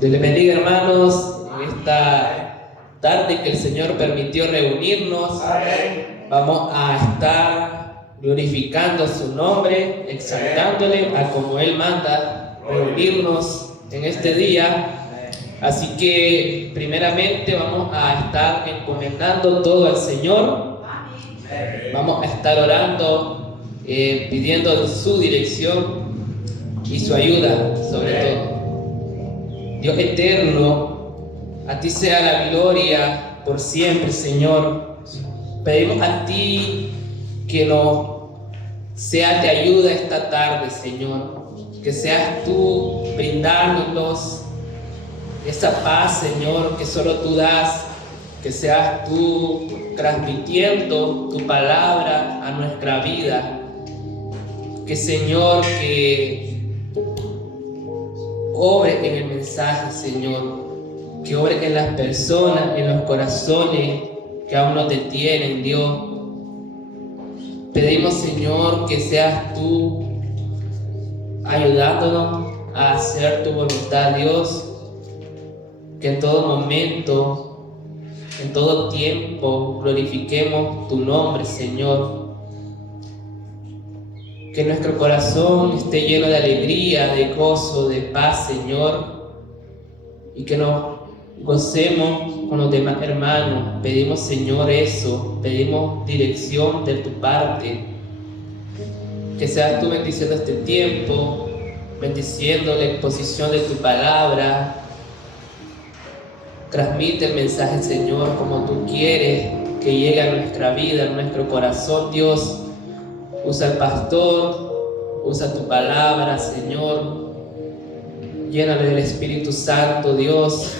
Dios les bendiga, hermanos, en esta tarde que el Señor permitió reunirnos. Amén. Vamos a estar glorificando su nombre, exaltándole a como Él manda reunirnos en este día. Así que primeramente vamos a estar encomendando todo al Señor. Vamos a estar orando, pidiendo su dirección y su ayuda sobre todo. Dios eterno, a ti sea la gloria por siempre, Señor. Pedimos a ti que nos seas de ayuda esta tarde, Señor. Que seas tú brindándonos esa paz, Señor, que solo tú das. Que seas tú transmitiendo tu palabra a nuestra vida. Que, Señor, que obre en el mensaje, Señor, que obre en las personas, en los corazones que aún no te tienen, Dios. Pedimos, Señor, que seas tú ayudándonos a hacer tu voluntad, Dios, que en todo momento, en todo tiempo, glorifiquemos tu nombre, Señor. Que nuestro corazón esté lleno de alegría, de gozo, de paz, Señor. Y que nos gocemos con los demás hermanos. Pedimos, Señor, eso. Pedimos dirección de tu parte. Que seas tú bendiciendo este tiempo, bendiciendo la exposición de tu palabra. Transmite el mensaje, Señor, como tú quieres que llegue a nuestra vida, a nuestro corazón, Dios. Usa al pastor, usa tu palabra, Señor. Llénale del Espíritu Santo, Dios.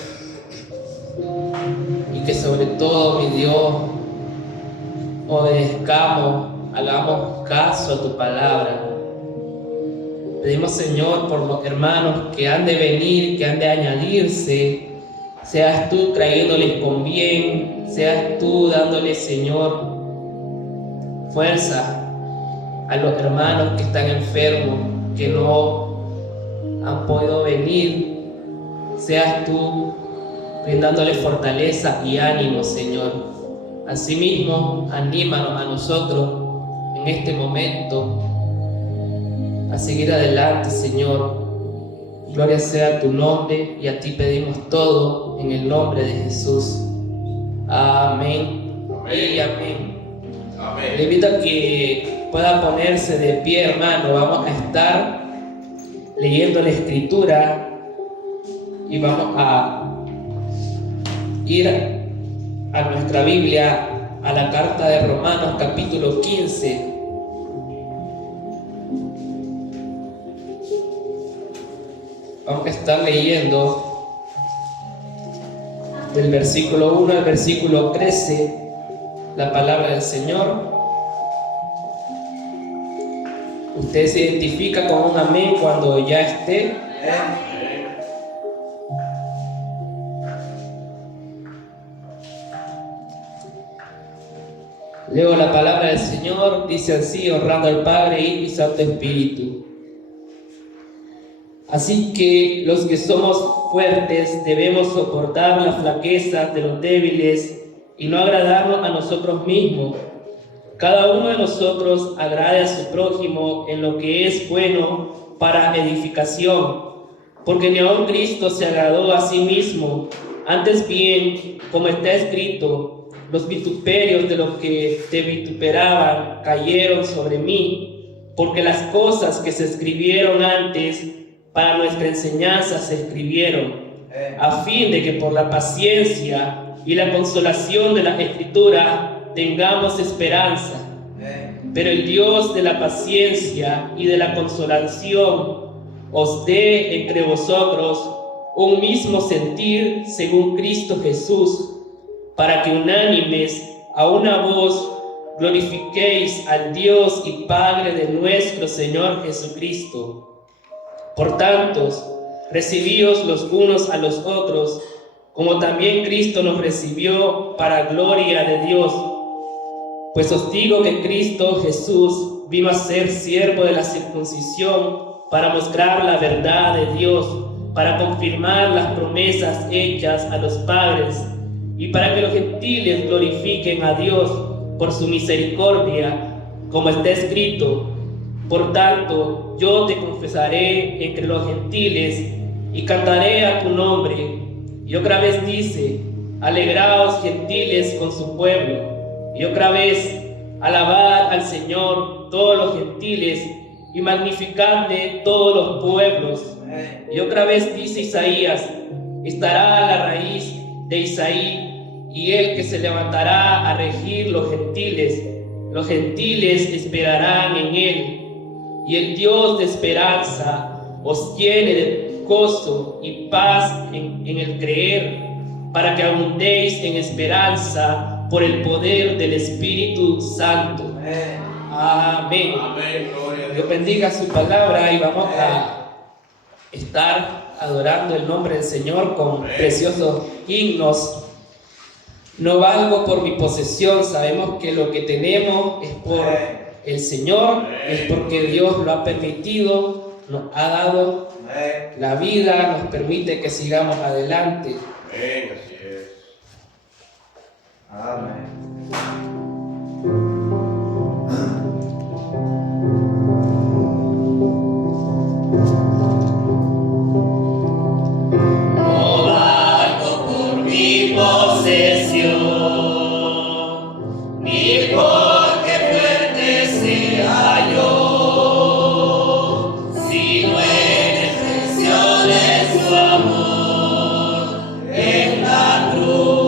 Y que sobre todo, mi Dios, obedezcamos, hagamos caso a tu palabra. Pedimos, Señor, por los hermanos que han de venir, que han de añadirse. Seas tú trayéndoles con bien, seas tú dándoles, Señor, fuerza a los hermanos que están enfermos, que no han podido venir. Seas tú brindándole fortaleza y ánimo, Señor. Asimismo, anímanos a nosotros en este momento a seguir adelante, Señor. Gloria sea a tu nombre y a ti pedimos todo en el nombre de Jesús. Amén. Y amén. Amén. Le invito a que pueda ponerse de pie, hermano. Vamos a estar leyendo la Escritura y vamos a ir a nuestra Biblia, a la carta de Romanos, capítulo 15. Vamos a estar leyendo del versículo 1 al versículo 13 la palabra del Señor. Usted se identifica con un amén cuando ya esté. Leo la palabra del Señor, dice así, honrando al Padre, Hijo y Santo Espíritu. Así que los que somos fuertes debemos soportar las flaquezas de los débiles y no agradarnos a nosotros mismos. Cada uno de nosotros agrade a su prójimo en lo que es bueno para edificación, porque ni aun Cristo se agradó a sí mismo. Antes bien, como está escrito, los vituperios de los que te vituperaban cayeron sobre mí, porque las cosas que se escribieron antes para nuestra enseñanza se escribieron, a fin de que por la paciencia y la consolación de la Escritura tengamos esperanza. Pero el Dios de la paciencia y de la consolación os dé entre vosotros un mismo sentir según Cristo Jesús, para que unánimes a una voz glorifiquéis al Dios y Padre de nuestro Señor Jesucristo. Por tanto, recibíos los unos a los otros, como también Cristo nos recibió para gloria de Dios. Pues os digo que Cristo Jesús vino a ser siervo de la circuncisión para mostrar la verdad de Dios, para confirmar las promesas hechas a los padres y para que los gentiles glorifiquen a Dios por su misericordia, como está escrito: por tanto, yo te confesaré entre los gentiles y cantaré a tu nombre. Y otra vez dice: alegraos gentiles con su pueblo. Y otra vez: alabad al Señor todos los gentiles y magnificadle todos los pueblos. Y otra vez dice Isaías: estará la raíz de Isaí y el que se levantará a regir los gentiles esperarán en él. Y el Dios de esperanza os llene de gozo y paz en el creer, para que abundéis en esperanza por el poder del Espíritu Santo. Amén. Amén. Gloria a Dios. Dios bendiga su palabra y vamos a estar adorando el nombre del Señor con preciosos himnos. No valgo por mi posesión. Sabemos que lo que tenemos es por el Señor, es porque Dios lo ha permitido, nos ha dado la vida, nos permite que sigamos adelante. Amén, así es. Amén. No valgo por mi posesión, ni porque fuerte sea yo, sino en expresión de su amor en la cruz.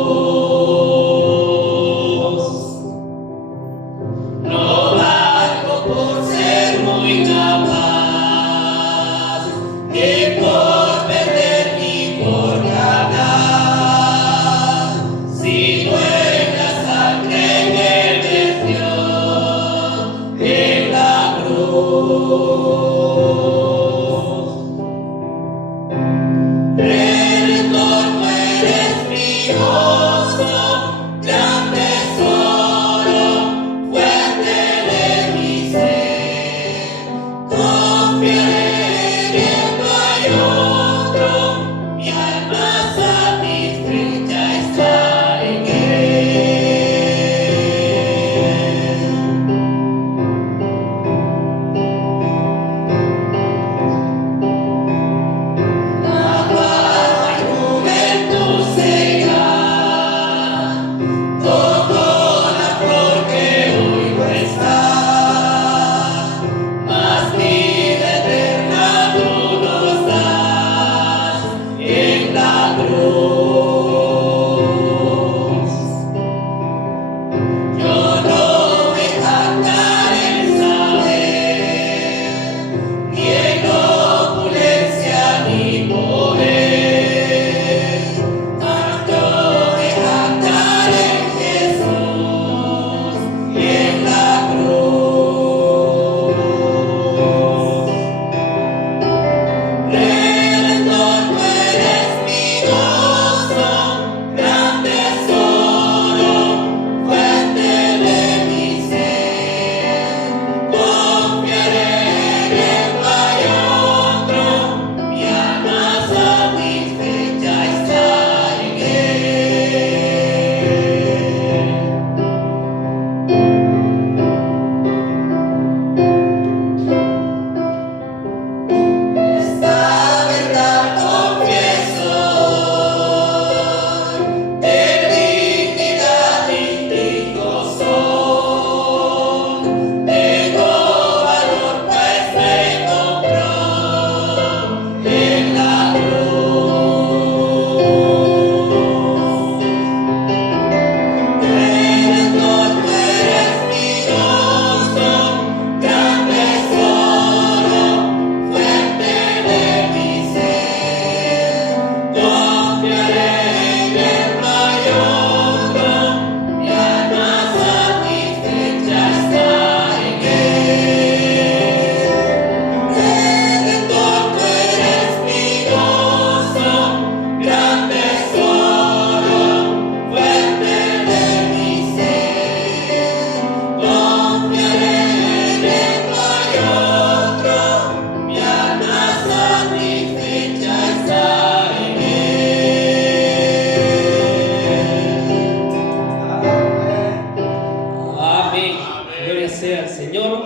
sea el Señor.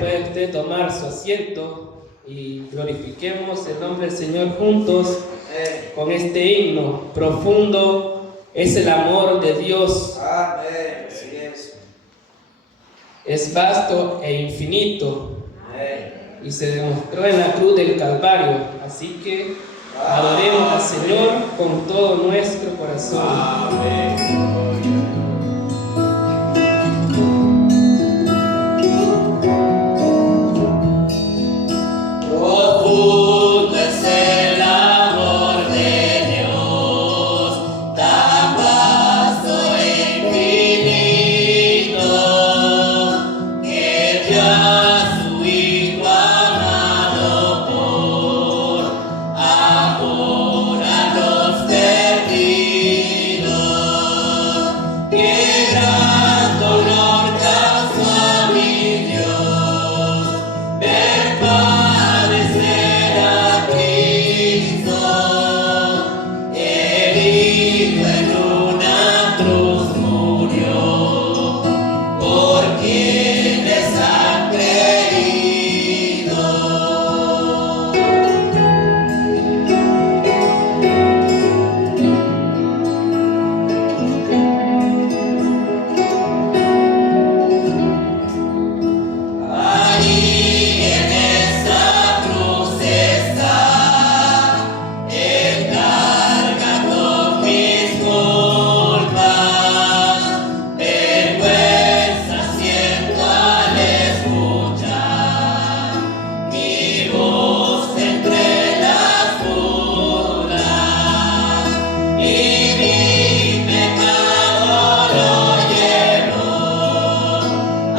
Puede usted tomar su asiento y glorifiquemos el nombre del Señor juntos con este himno. Profundo es el amor de Dios. Amén. Así es. Es vasto e infinito. Amén. Y se demostró en la cruz del Calvario. Así que adoremos al Señor con todo nuestro corazón. Amén. Profundo es el amor de Dios, tan vasto e infinito, que dio a su Hijo amado por amor a los perdidos. Qué gran dolor causó a mi Dios ver padecer a Cristo, herido en una cruz murió, por quienes han creído. Allí en esa cruz está, Él cargando mis culpas, vergüenza siento al escuchar mi voz entre las burlas, y mi pecado lo llevó a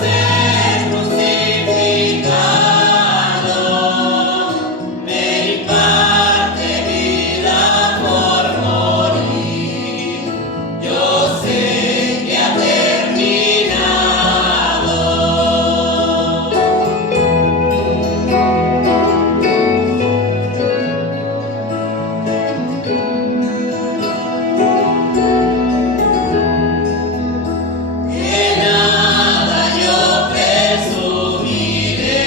ser crucificado, me imparte vida por morir, yo sé que ha terminado. De nada yo presumiré,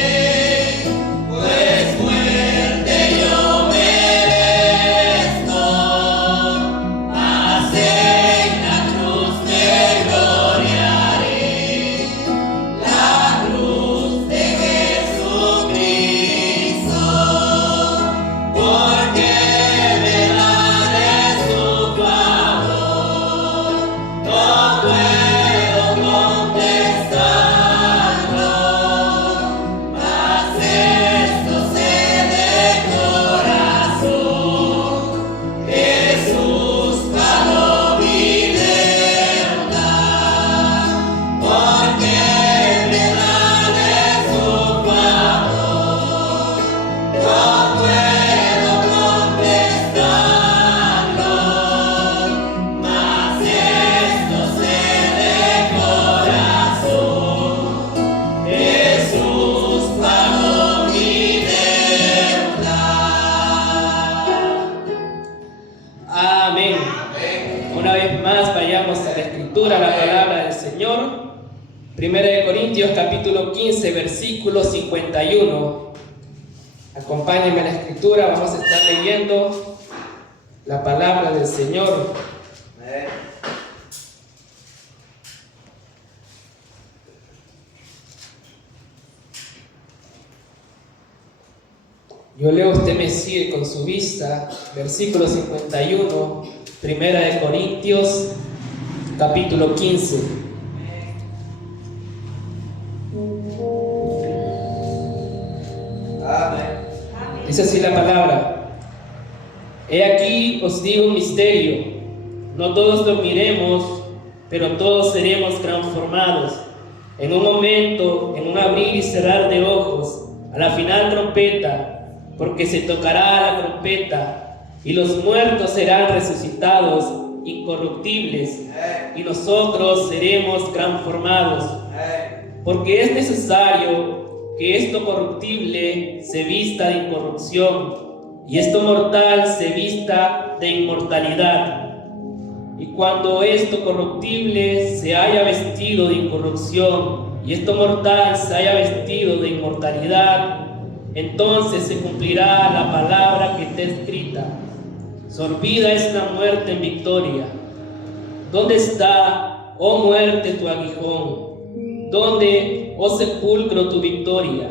pues muerte yo merezco, mas en la cruz me gloriaré, la cruz de Jesucristo, porque me daré su favor, no puedo contestarlo, mas esto sé de corazón: Jesús pagó mi deuda, porque me daré su favor, no puedo contestarlo, mas esto sé de corazón: Jesús pagó mi deuda. Amén. Una vez más vayamos a la Escritura, a la palabra del Señor. 1 Corintios capítulo 15, versículo 51. Acompáñenme a la Escritura, vamos a estar leyendo la palabra del Señor. Amén. Yo leo, usted me sigue con su vista. Versículo 51, 1 Corintios capítulo 15. Amén. Dice así la palabra: He aquí os digo un misterio, no todos lo miremos, pero todos seremos transformados, en un momento, en un abrir y cerrar de ojos, a la final trompeta, porque se tocará la trompeta, y los muertos serán resucitados, incorruptibles, y nosotros seremos transformados, porque es necesario que esto corruptible se vista de incorrupción, y esto mortal se vista de inmortalidad. Y cuando esto corruptible se haya vestido de incorrupción, y esto mortal se haya vestido de inmortalidad, entonces se cumplirá la palabra que está escrita: sorbida es la muerte en victoria. ¿Dónde está, oh muerte, tu aguijón? ¿Dónde, oh sepulcro, tu victoria?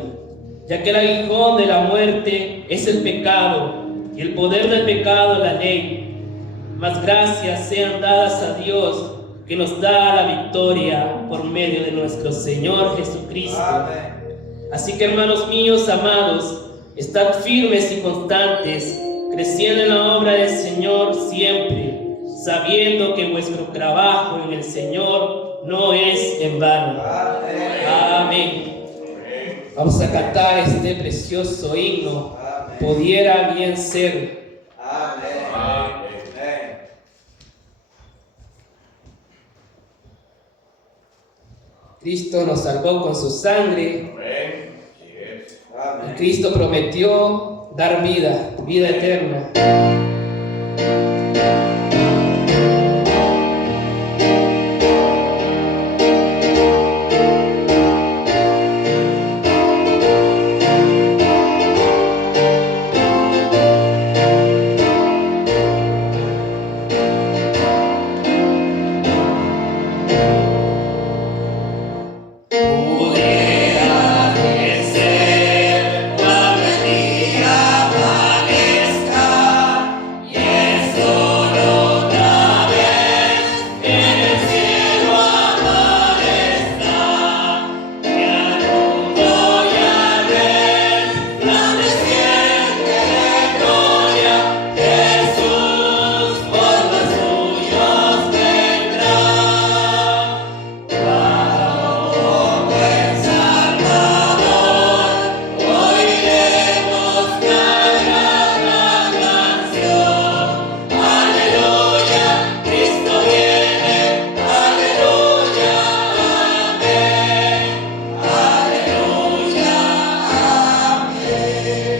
Ya que el aguijón de la muerte es el pecado, y el poder del pecado la ley. Mas gracias sean dadas a Dios, que nos da la victoria por medio de nuestro Señor Jesucristo. Amén. Así que, hermanos míos amados, estad firmes y constantes, creciendo en la obra del Señor siempre, sabiendo que vuestro trabajo en el Señor no es en vano. Amén. Amén. Vamos a cantar este precioso himno. Amén. Pudiera bien ser. Amén. Amén. Cristo nos salvó con su sangre Amén. Así es. y Amén. Cristo prometió dar vida, vida eterna. Pudiera vencer cuando el día amanezca, y el sol otra vez en el cielo aparezca, y al mundo y al resplandeciente de gloria, Jesús por los suyos vendrá. Oh buen Salvador, oiremos cantar la canción. Aleluya, Cristo viene, aleluya, amén. Aleluya, amén.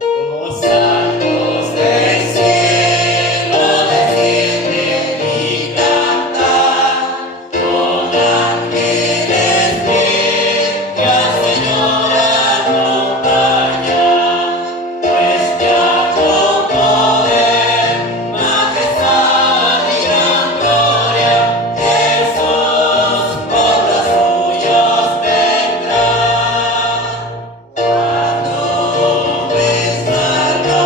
Los santos del cielo descienden y cantan, con ángeles que al Señor acompañan, pues ya con poder, majestad y gran gloria, Jesús por los suyos vendrá. Cuando buen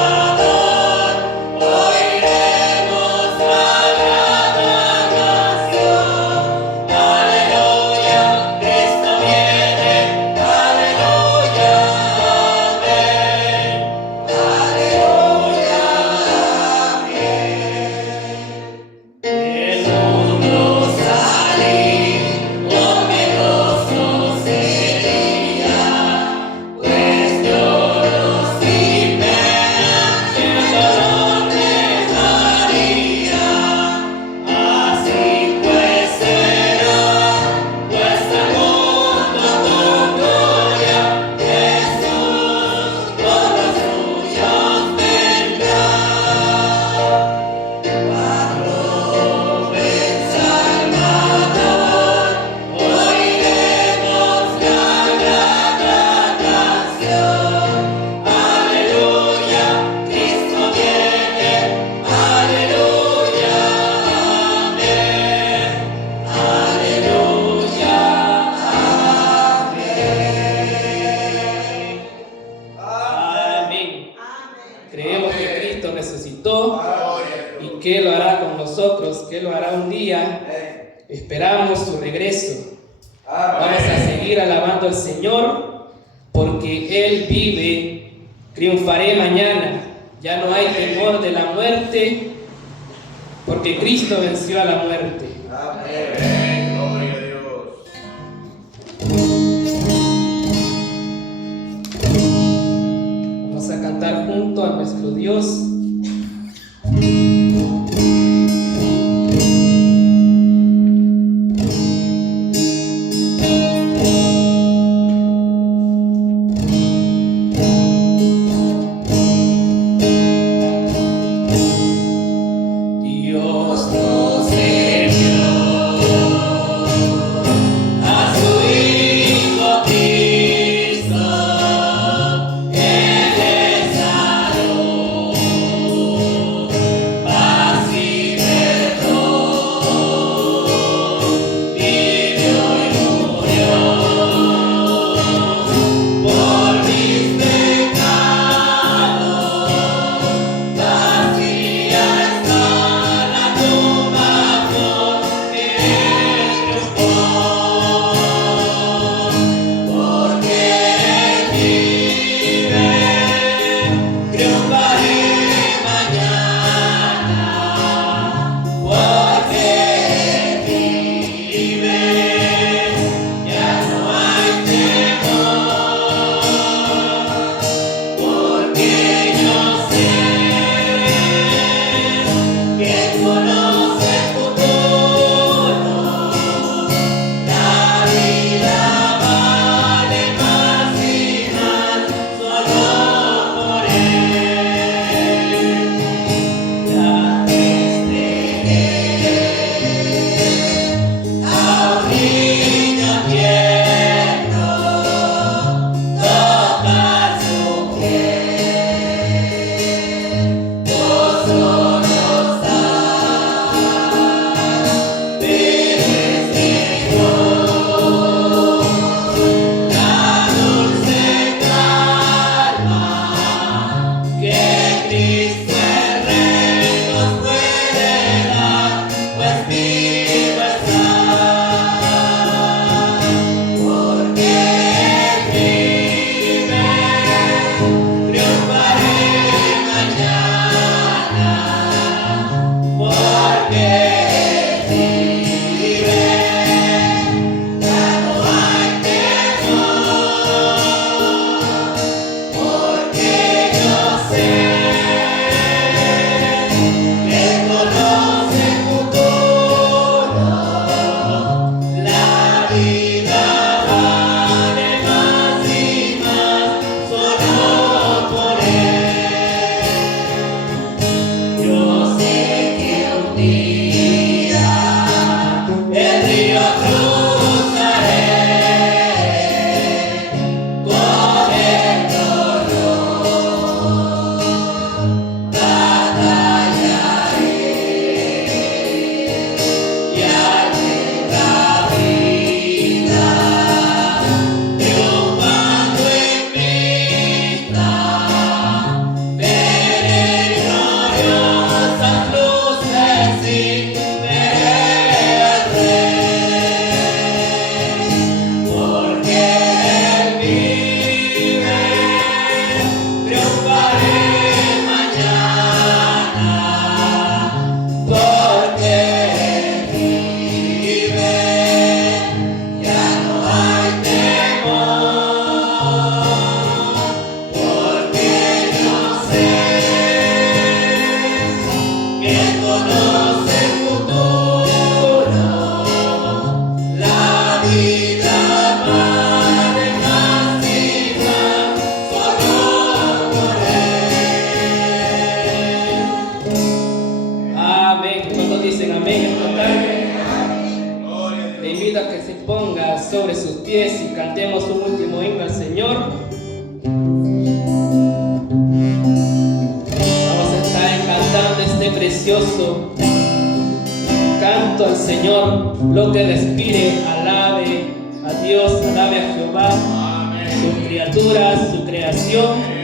Salvador, oiremos sagrada canción. Aleluya, Cristo viene, aleluya, amén. Aleluya, amén. El mundo salí, temeroso sería, pues lloros y penas el dolor dejaría. Así pues será, pues al mundo con gloria, Jesús por los suyos vendrá. Cuando buen Salvador, oiremos la grata canción. Aleluya, Cristo viene, aleluya, amén. Aleluya, amén. Amén. Creemos que Cristo resucitó Gloria a Dios. y que lo hará con nosotros, que lo hará un día. Amén. Esperamos su regreso. Vamos Amén. a seguir alabando al Señor porque Él vive. Triunfaré mañana. Ya no hay temor de la muerte porque Cristo venció a la muerte. Amén. Amén. Gloria a Dios. Vamos a cantar junto a nuestro Dios. Dios nos envió a sobre sus pies y cantemos un último himno al Señor. Vamos a estar cantando este precioso canto al Señor. Lo que respire, alabe a Dios, alabe a Jehová, sus criaturas, su creación.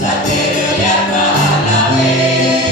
Salterio y arpa a la vez.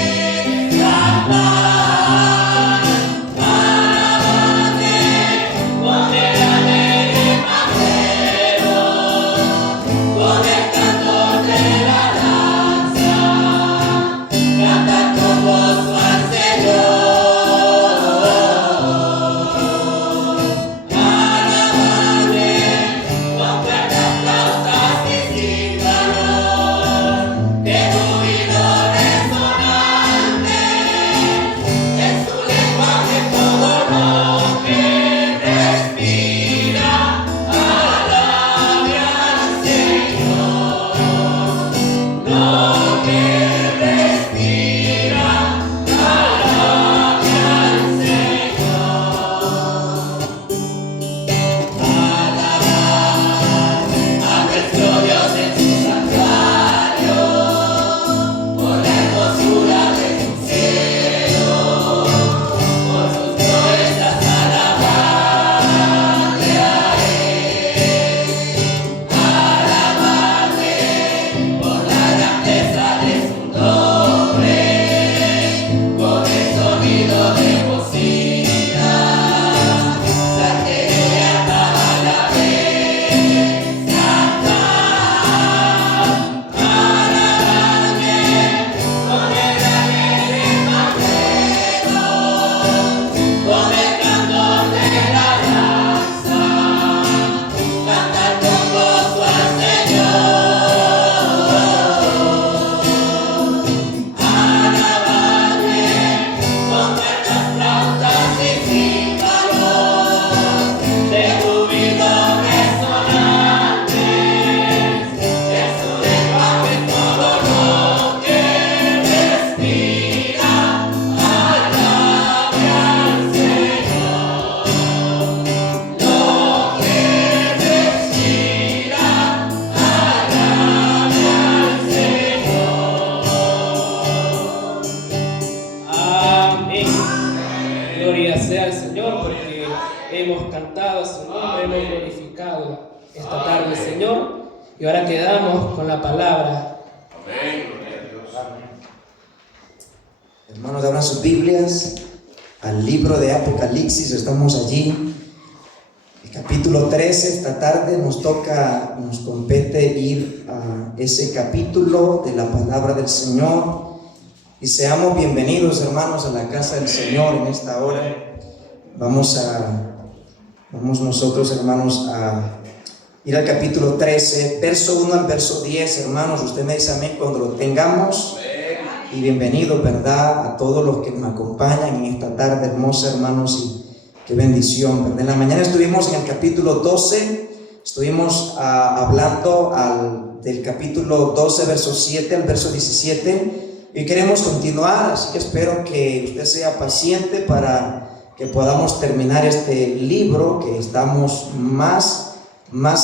hemos cantado su nombre, Amén. hemos glorificado esta Amén. tarde, Señor. Y ahora quedamos con la palabra. Amén. Gloria a Dios. Hermanos, abran sus Biblias al libro de Apocalipsis. Estamos allí, el capítulo 13. Esta tarde nos compete ir a ese capítulo de la palabra del Señor. Y seamos bienvenidos, hermanos, a la casa del Señor en esta hora. Vamos nosotros, hermanos, a ir al capítulo 13, verso 1 al verso 10. Hermanos, usted me dice amén cuando lo tengamos. Y bienvenido, ¿verdad?, a todos los que nos acompañan en esta tarde hermosa, hermanos, y qué bendición, ¿verdad? En la mañana estuvimos en el capítulo 12, estuvimos hablando del capítulo 12, verso 7 al verso 17, y queremos continuar, así que espero que usted sea paciente para que podamos terminar este libro, que estamos más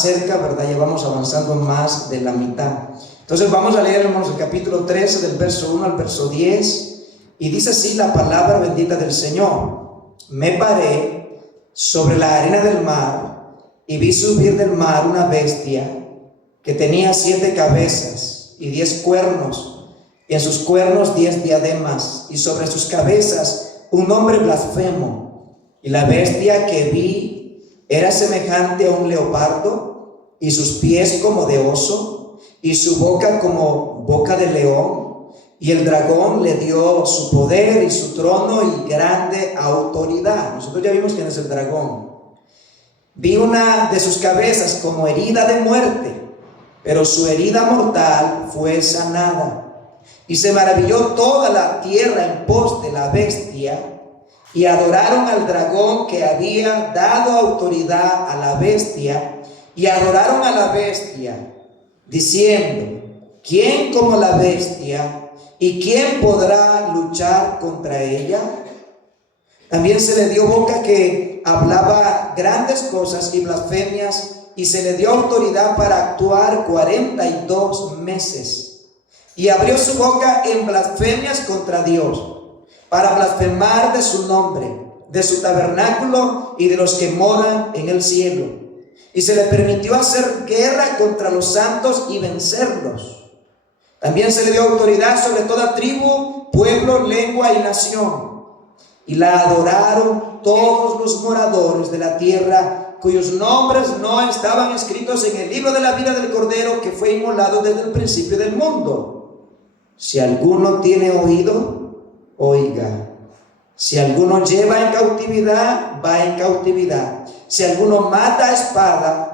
cerca, ¿verdad? Ya vamos avanzando más de la mitad. Entonces vamos a leer, hermanos, el capítulo 13 del verso 1 al verso 10, y dice así la palabra bendita del Señor: me paré sobre la arena del mar y vi subir del mar una bestia que tenía 7 cabezas y 10 cuernos, y en sus cuernos 10 diademas, y sobre sus cabezas un nombre blasfemo. Y la bestia que vi era semejante a un leopardo, y sus pies como de oso, y su boca como boca de león. Y el dragón le dio su poder y su trono y grande autoridad. Nosotros ya vimos quién es el dragón. Vi una de sus cabezas como herida de muerte, pero su herida mortal fue sanada. Y se maravilló toda la tierra en pos de la bestia, y adoraron al dragón que había dado autoridad a la bestia, y adoraron a la bestia, diciendo: ¿quién como la bestia? ¿Y quién podrá luchar contra ella? También se le dio boca que hablaba grandes cosas y blasfemias, y se le dio autoridad para actuar 42 meses. Y abrió su boca en blasfemias contra Dios, para blasfemar de su nombre, de su tabernáculo y de los que moran en el cielo. Y se le permitió hacer guerra contra los santos y vencerlos. También se le dio autoridad sobre toda tribu, pueblo, lengua y nación. Y la adoraron todos los moradores de la tierra, cuyos nombres no estaban escritos en el libro de la vida del Cordero, que fue inmolado desde el principio del mundo. Si alguno tiene oído, oiga. Si alguno lleva en cautividad, va en cautividad. Si alguno mata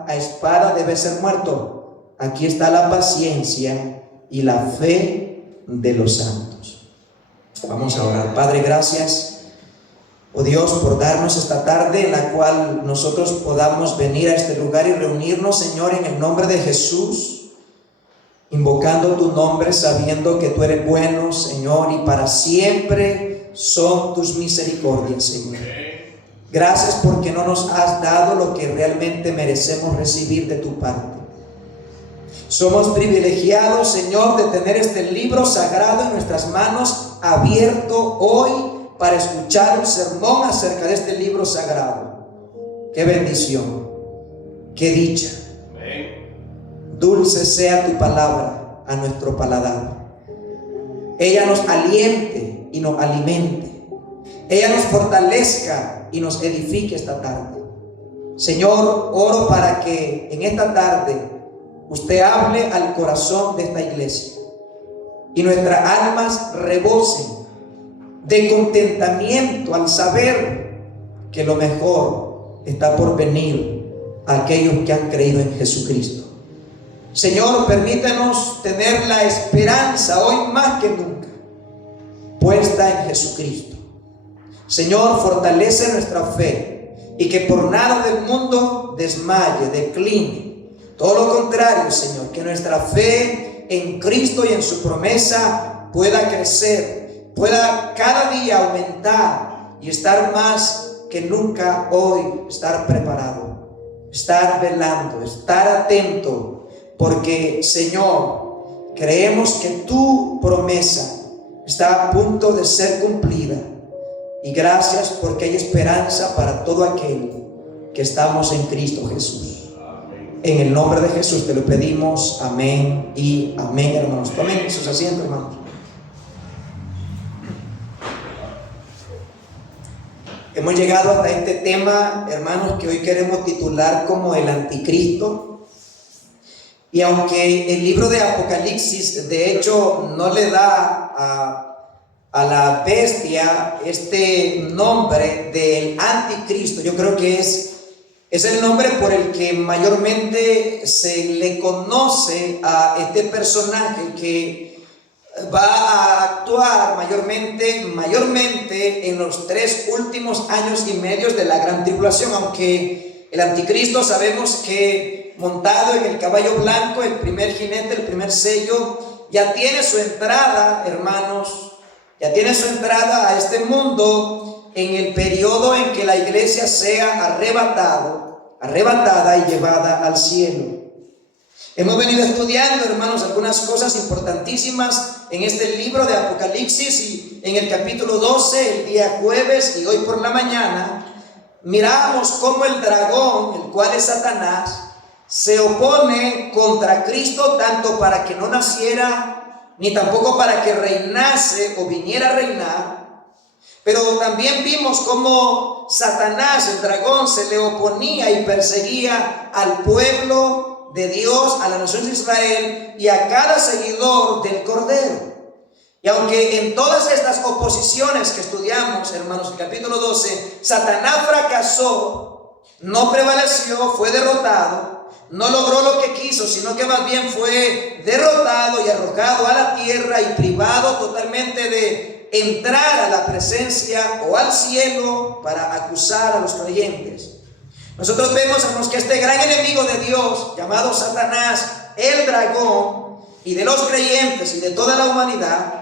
a espada debe ser muerto. Aquí está la paciencia y la fe de los santos. Vamos a orar. Padre, gracias, oh Dios, por darnos esta tarde en la cual nosotros podamos venir a este lugar y reunirnos, Señor, en el nombre de Jesús, invocando tu nombre, sabiendo que tú eres bueno, Señor, y para siempre son tus misericordias, Señor. Gracias porque no nos has dado lo que realmente merecemos recibir de tu parte. Somos privilegiados, Señor, de tener este libro sagrado en nuestras manos, abierto hoy para escuchar un sermón acerca de este libro sagrado. Qué bendición, qué dicha. Dulce sea tu palabra a nuestro paladar. Ella nos aliente y nos alimente. Ella nos fortalezca y nos edifique esta tarde. Señor, oro para que en esta tarde usted hable al corazón de esta iglesia y nuestras almas rebosen de contentamiento al saber que lo mejor está por venir a aquellos que han creído en Jesucristo. Señor, permítanos tener la esperanza hoy más que nunca puesta en Jesucristo. Señor, fortalece nuestra fe y que por nada del mundo desmaye, decline. Todo lo contrario, Señor, que nuestra fe en Cristo y en su promesa pueda crecer, pueda cada día aumentar y estar más que nunca hoy, estar preparado, estar velando, estar atento, porque, Señor, creemos que tu promesa está a punto de ser cumplida. Y gracias porque hay esperanza para todo aquel que estamos en Cristo Jesús. En el nombre de Jesús te lo pedimos, amén y amén, hermanos. Tomen sus asientos, hermanos. Hemos llegado hasta este tema, hermanos, que hoy queremos titular como el anticristo. Y aunque el libro de Apocalipsis, de hecho, no le da a la bestia este nombre del anticristo, yo creo que es el nombre por el que mayormente se le conoce a este personaje que va a actuar mayormente en los 3 últimos años y medios de la gran tribulación. Aunque el anticristo sabemos que montado en el caballo blanco, el primer jinete, el primer sello, ya tiene su entrada, hermanos, ya tiene su entrada a este mundo en el periodo en que la iglesia sea arrebatada y llevada al cielo. Hemos venido estudiando, hermanos, algunas cosas importantísimas en este libro de Apocalipsis, y en el capítulo 12, el día jueves y hoy por la mañana, miramos cómo el dragón, el cual es Satanás, se opone contra Cristo, tanto para que no naciera, ni tampoco para que reinase o viniera a reinar. Pero también vimos cómo Satanás, el dragón, se le oponía y perseguía al pueblo de Dios, a la nación de Israel y a cada seguidor del Cordero. Y aunque en todas estas oposiciones que estudiamos, hermanos, el capítulo 12, Satanás fracasó, no prevaleció, fue derrotado, no logró lo que quiso, sino que más bien fue derrotado y arrojado a la tierra y privado totalmente de entrar a la presencia o al cielo para acusar a los creyentes. Nosotros vemos, hermanos, que este gran enemigo de Dios, llamado Satanás, el dragón, y de los creyentes y de toda la humanidad,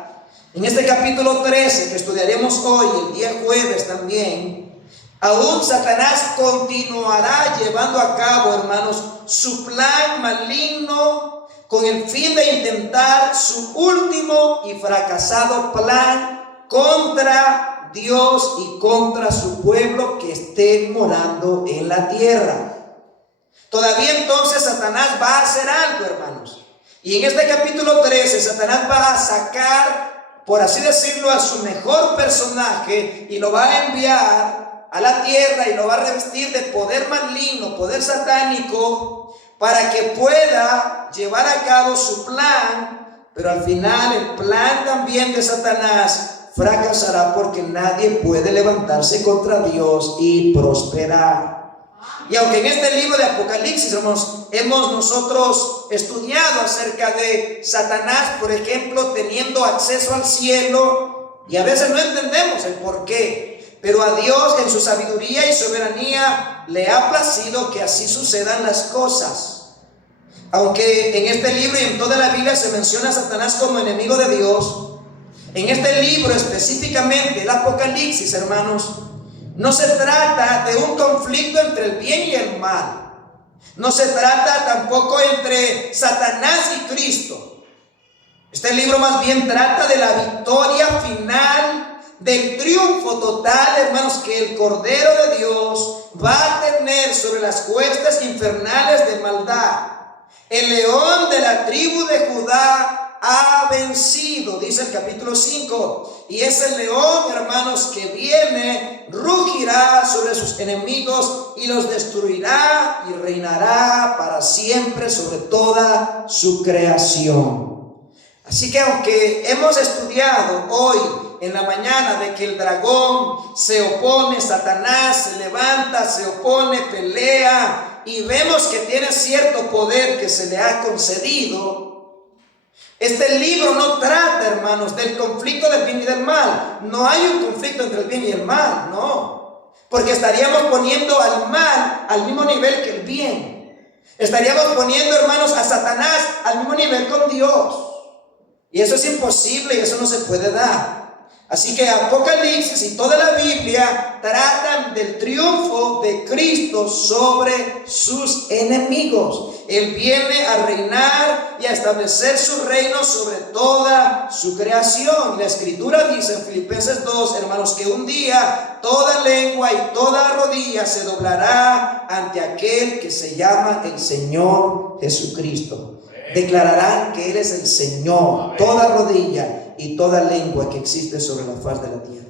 en este capítulo 13 que estudiaremos hoy, el día jueves también, aún Satanás continuará llevando a cabo, hermanos, su plan maligno con el fin de intentar su último y fracasado plan contra Dios y contra su pueblo que esté morando en la tierra. Todavía entonces Satanás va a hacer algo, hermanos. Y en este capítulo 13 Satanás va a sacar, por así decirlo, a su mejor personaje y lo va a enviar a la tierra y lo va a revestir de poder maligno, poder satánico, para que pueda llevar a cabo su plan. Pero al final el plan también de Satanás fracasará, porque nadie puede levantarse contra Dios y prosperar. Y aunque en este libro de Apocalipsis hemos nosotros estudiado acerca de Satanás, por ejemplo, teniendo acceso al cielo, y a veces no entendemos el por qué, pero a Dios en su sabiduría y soberanía le ha placido que así sucedan las cosas. Aunque en este libro y en toda la Biblia se menciona a Satanás como enemigo de Dios, en este libro específicamente, el Apocalipsis, hermanos, no se trata de un conflicto entre el bien y el mal. No se trata tampoco entre Satanás y Cristo. Este libro más bien trata de la victoria final, del triunfo total, hermanos, que el Cordero de Dios va a tener sobre las huestes infernales de maldad. El león de la tribu de Judá ha vencido, dice el capítulo 5, y ese león, hermanos, que viene, rugirá sobre sus enemigos y los destruirá y reinará para siempre sobre toda su creación. Así que aunque hemos estudiado hoy en la mañana de que el dragón se opone, Satanás se levanta, se opone, pelea, y vemos que tiene cierto poder que se le ha concedido, este libro no trata, hermanos, del conflicto del bien y del mal. No hay un conflicto entre el bien y el mal, no. Porque estaríamos poniendo al mal al mismo nivel que el bien. Estaríamos poniendo, hermanos, a Satanás al mismo nivel con Dios. Y eso es imposible y eso no se puede dar. Así que Apocalipsis y toda la Biblia tratan del triunfo de Cristo sobre sus enemigos. Él viene a reinar y a establecer su reino sobre toda su creación. La Escritura dice en Filipenses 2, hermanos, que un día toda lengua y toda rodilla se doblará ante aquel que se llama el Señor Jesucristo. Declararán que Él es el Señor, toda rodilla y toda lengua que existe sobre la faz de la tierra.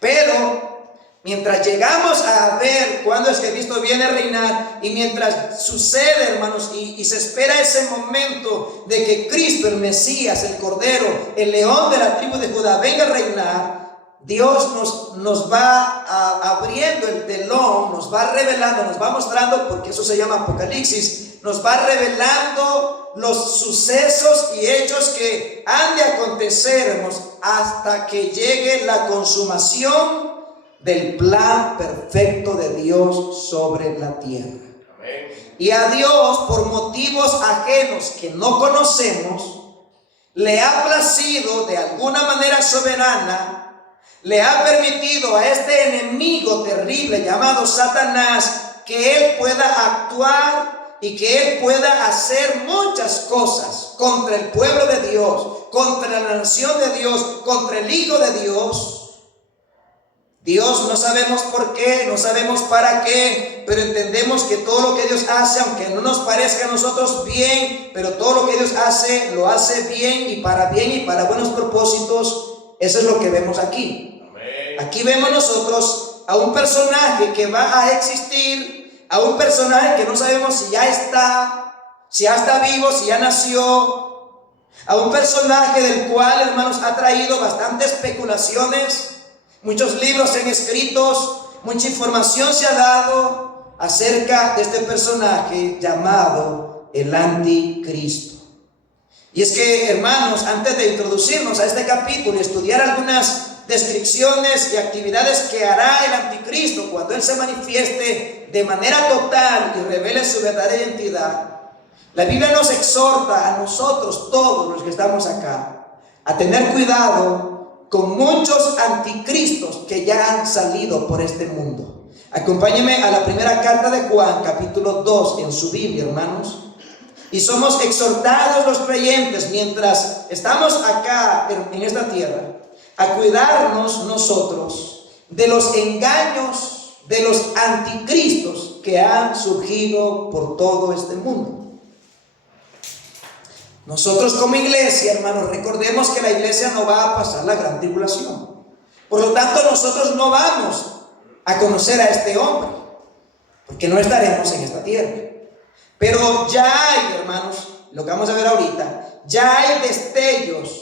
Pero mientras llegamos a ver cuándo es que Cristo viene a reinar, y mientras sucede, hermanos, y se espera ese momento de que Cristo, el Mesías, el Cordero, el León de la tribu de Judá, venga a reinar, Dios nos va abriendo el telón, nos va revelando, nos va mostrando, porque eso se llama Apocalipsis, nos va revelando los sucesos y hechos que han de acontecer, hermanos, hasta que llegue la consumación del plan perfecto de Dios sobre la tierra. Amén. Y a Dios, por motivos ajenos que no conocemos, le ha placido de alguna manera soberana, le ha permitido a este enemigo terrible llamado Satanás que él pueda actuar y que él pueda hacer muchas cosas contra el pueblo de Dios, contra la nación de Dios, contra el Hijo de Dios. Dios, no sabemos por qué, no sabemos para qué, pero entendemos que todo lo que Dios hace, aunque no nos parezca a nosotros bien, pero todo lo que Dios hace, lo hace bien y para buenos propósitos. Eso es lo que vemos aquí. Aquí vemos nosotros a un personaje que va a existir, a un personaje que no sabemos si ya está vivo, si ya nació, a un personaje del cual, hermanos, ha traído bastantes especulaciones, muchos libros se han escrito, mucha información se ha dado acerca de este personaje llamado el Anticristo. Y es que, hermanos, antes de introducirnos a este capítulo y estudiar algunas descripciones y actividades que hará el Anticristo cuando Él se manifieste de manera total y revele su verdadera identidad, la Biblia nos exhorta a nosotros, todos los que estamos acá, a tener cuidado con muchos anticristos que ya han salido por este mundo. Acompáñenme a la primera carta de Juan, capítulo 2, en su Biblia, hermanos. Y somos exhortados los creyentes, mientras estamos acá en esta tierra, a cuidarnos nosotros de los engaños de los anticristos que han surgido por todo este mundo. Nosotros como iglesia, hermanos, recordemos que la iglesia no va a pasar la gran tribulación. Por lo tanto, nosotros no vamos a conocer a este hombre, porque no estaremos en esta tierra. Pero ya hay, hermanos, lo que vamos a ver ahorita, ya hay destellos,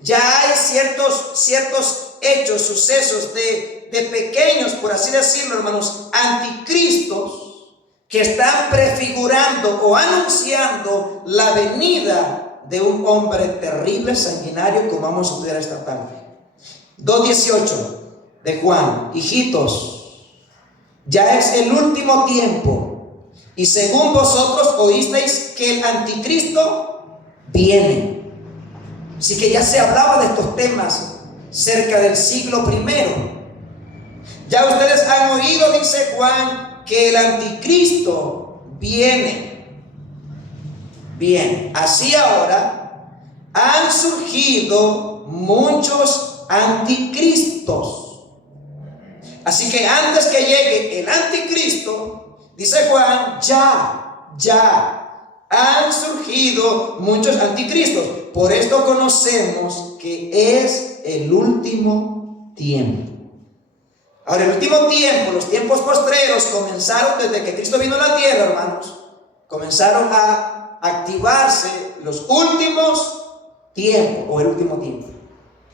ya hay ciertos hechos, sucesos de pequeños, por así decirlo, hermanos, anticristos que están prefigurando o anunciando la venida de un hombre terrible, sanguinario, como vamos a estudiar esta tarde. 2:18 de Juan: hijitos, ya es el último tiempo, y según vosotros oísteis que el anticristo viene. Así que ya se hablaba de estos temas cerca del siglo I. Ya ustedes han oído, dice Juan, que el anticristo viene. Bien, así ahora han surgido muchos anticristos. Así que antes que llegue el anticristo, dice Juan, ya han surgido muchos anticristos. Por esto conocemos que es el último tiempo. Ahora, el último tiempo, los tiempos postreros, comenzaron desde que Cristo vino a la tierra, hermanos. Comenzaron a activarse los últimos tiempos, o el último tiempo.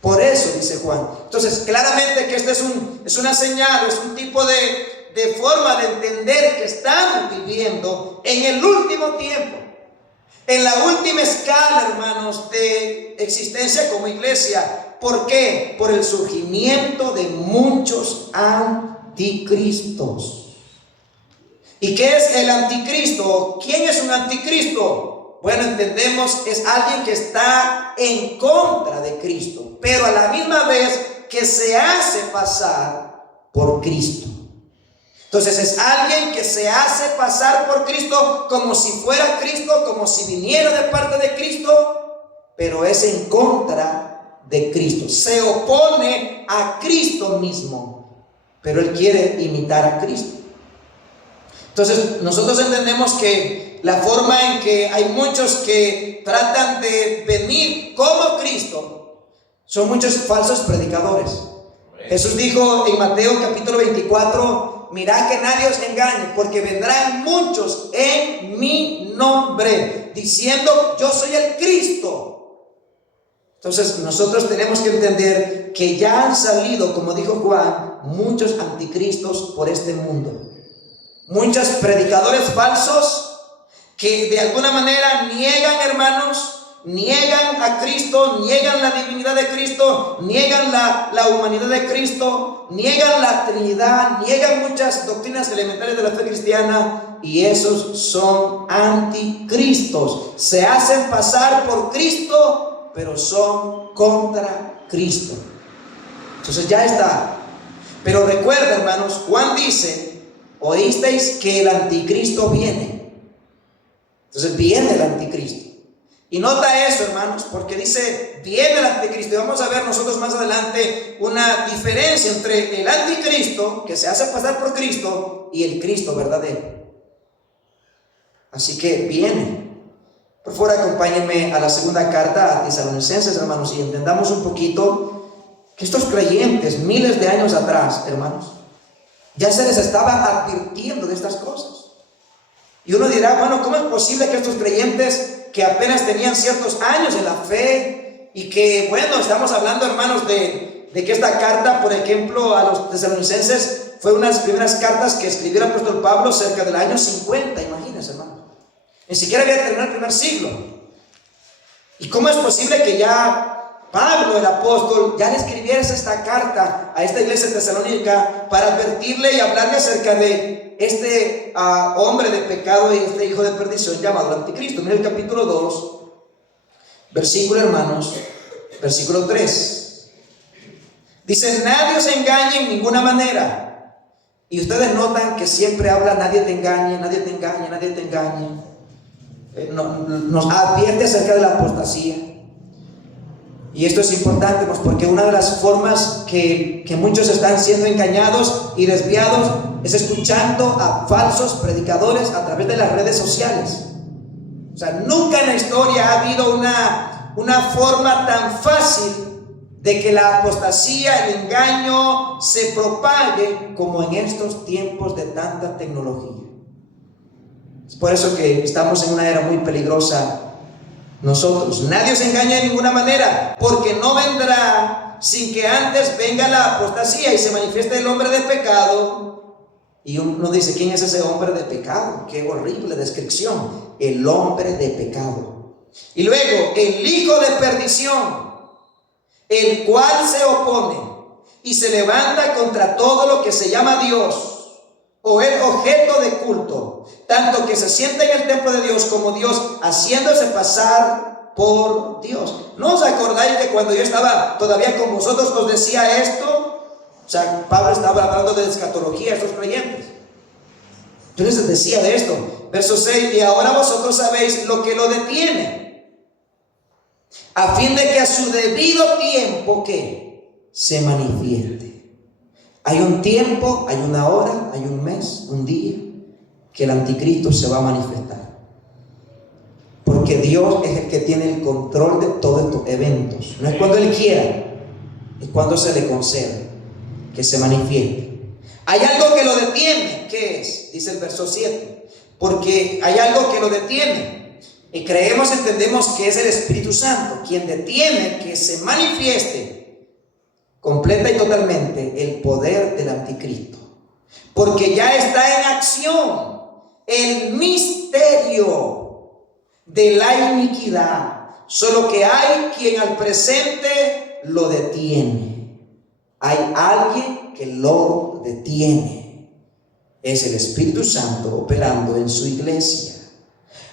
Por eso dice Juan. Entonces, claramente que este es una señal, es un tipo de forma de entender que estamos viviendo en el último tiempo, en la última escala, hermanos, de existencia como iglesia. ¿Por qué? Por el surgimiento de muchos anticristos. ¿Y qué es el anticristo? ¿Quién es un anticristo? Bueno, entendemos, es alguien que está en contra de Cristo. pero a la misma vez que se hace pasar por Cristo. Entonces es alguien que se hace pasar por Cristo como si fuera Cristo, como si viniera de parte de Cristo, pero es en contra de Cristo. Se opone a Cristo mismo, pero él quiere imitar a Cristo. Entonces nosotros entendemos que la forma en que hay muchos que tratan de venir como Cristo son muchos falsos predicadores. Jesús dijo en Mateo capítulo 24: mirad que nadie os engañe, porque vendrán muchos en mi nombre, diciendo yo soy el Cristo. Entonces nosotros tenemos que entender que ya han salido, como dijo Juan, muchos anticristos por este mundo. Muchos predicadores falsos que de alguna manera niegan, hermanos, niegan a Cristo, niegan la divinidad de Cristo, niegan la humanidad de Cristo, niegan la Trinidad, niegan muchas doctrinas elementales de la fe cristiana, y esos son anticristos. Se hacen pasar por Cristo, pero son contra Cristo. Entonces ya está. Pero recuerda, hermanos, Juan dice: oísteis que el anticristo viene. Entonces viene el anticristo. Y nota eso, hermanos, porque dice viene el anticristo. Y vamos a ver nosotros más adelante una diferencia entre el anticristo, que se hace pasar por Cristo, y el Cristo verdadero. Así que viene. Por favor, acompáñenme a la segunda carta a Tesalonicenses, hermanos, y entendamos un poquito que estos creyentes, miles de años atrás, hermanos, ya se les estaba advirtiendo de estas cosas. Y uno dirá, bueno, ¿cómo es posible que estos creyentes que apenas tenían ciertos años en la fe, y que, bueno, estamos hablando, hermanos, de que esta carta, por ejemplo, a los tesalonicenses, fue una de las primeras cartas que escribió el apóstol Pablo cerca del año 50, imagínense, hermanos. Ni siquiera había terminado el primer siglo. ¿Y cómo es posible que ya Pablo, el apóstol, ya le escribiese esta carta a esta iglesia tesalónica para advertirle y hablarle acerca de este hombre de pecado y este hijo de perdición llamado el anticristo? Mira el capítulo 2, versículo, hermanos, versículo 3. Dice: nadie os engañe en ninguna manera. Y ustedes notan que siempre habla nadie te engañe, nadie te engañe, nadie te engañe. Nos advierte acerca de la apostasía. Y esto es importante, pues, porque una de las formas que muchos están siendo engañados y desviados es escuchando a falsos predicadores a través de las redes sociales. O sea, nunca en la historia ha habido una forma tan fácil de que la apostasía, el engaño se propague como en estos tiempos de tanta tecnología. Es por eso que estamos en una era muy peligrosa nosotros. Nadie os engaña de ninguna manera, porque no vendrá sin que antes venga la apostasía y se manifieste el hombre de pecado. Y uno dice: ¿quién es ese hombre de pecado? Qué horrible descripción. El hombre de pecado. Y luego, el hijo de perdición, el cual se opone y se levanta contra todo lo que se llama Dios o el objeto de culto, tanto que se sienta en el templo de Dios como Dios, haciéndose pasar por Dios. ¿No os acordáis que cuando yo estaba todavía con vosotros os decía esto? O sea, Pablo estaba hablando de escatología a estos creyentes. Yo les decía de esto. Verso 6: y ahora vosotros sabéis lo que lo detiene, a fin de que a su debido tiempo, ¿qué? Se manifieste. Hay un tiempo, hay una hora, hay un mes, un día que el anticristo se va a manifestar, porque Dios es el que tiene el control de todos estos eventos. No es cuando Él quiera, es cuando se le concede que se manifieste. Hay algo que lo detiene. ¿Qué es? Dice el verso 7: porque hay algo que lo detiene, y creemos, entendemos que es el Espíritu Santo quien detiene que se manifieste completa y totalmente el poder del anticristo, porque ya está en acción el misterio de la iniquidad, solo que hay quien al presente lo detiene. Hay alguien que lo detiene. Es el Espíritu Santo operando en su iglesia,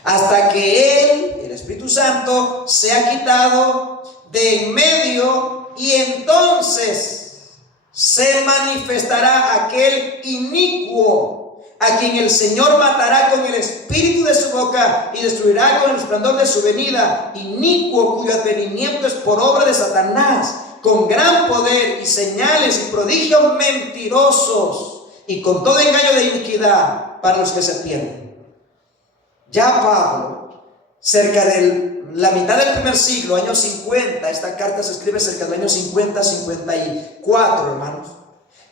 hasta que Él, el Espíritu Santo, sea quitado de en medio y entonces se manifestará aquel inicuo, a quien el Señor matará con el espíritu de su boca y destruirá con el resplandor de su venida, inicuo cuyo advenimiento es por obra de Satanás, con gran poder y señales y prodigios mentirosos, y con todo engaño de iniquidad para los que se pierden. Ya Pablo, cerca de la mitad del primer siglo, años 50, esta carta se escribe cerca del año 50, 54, hermanos.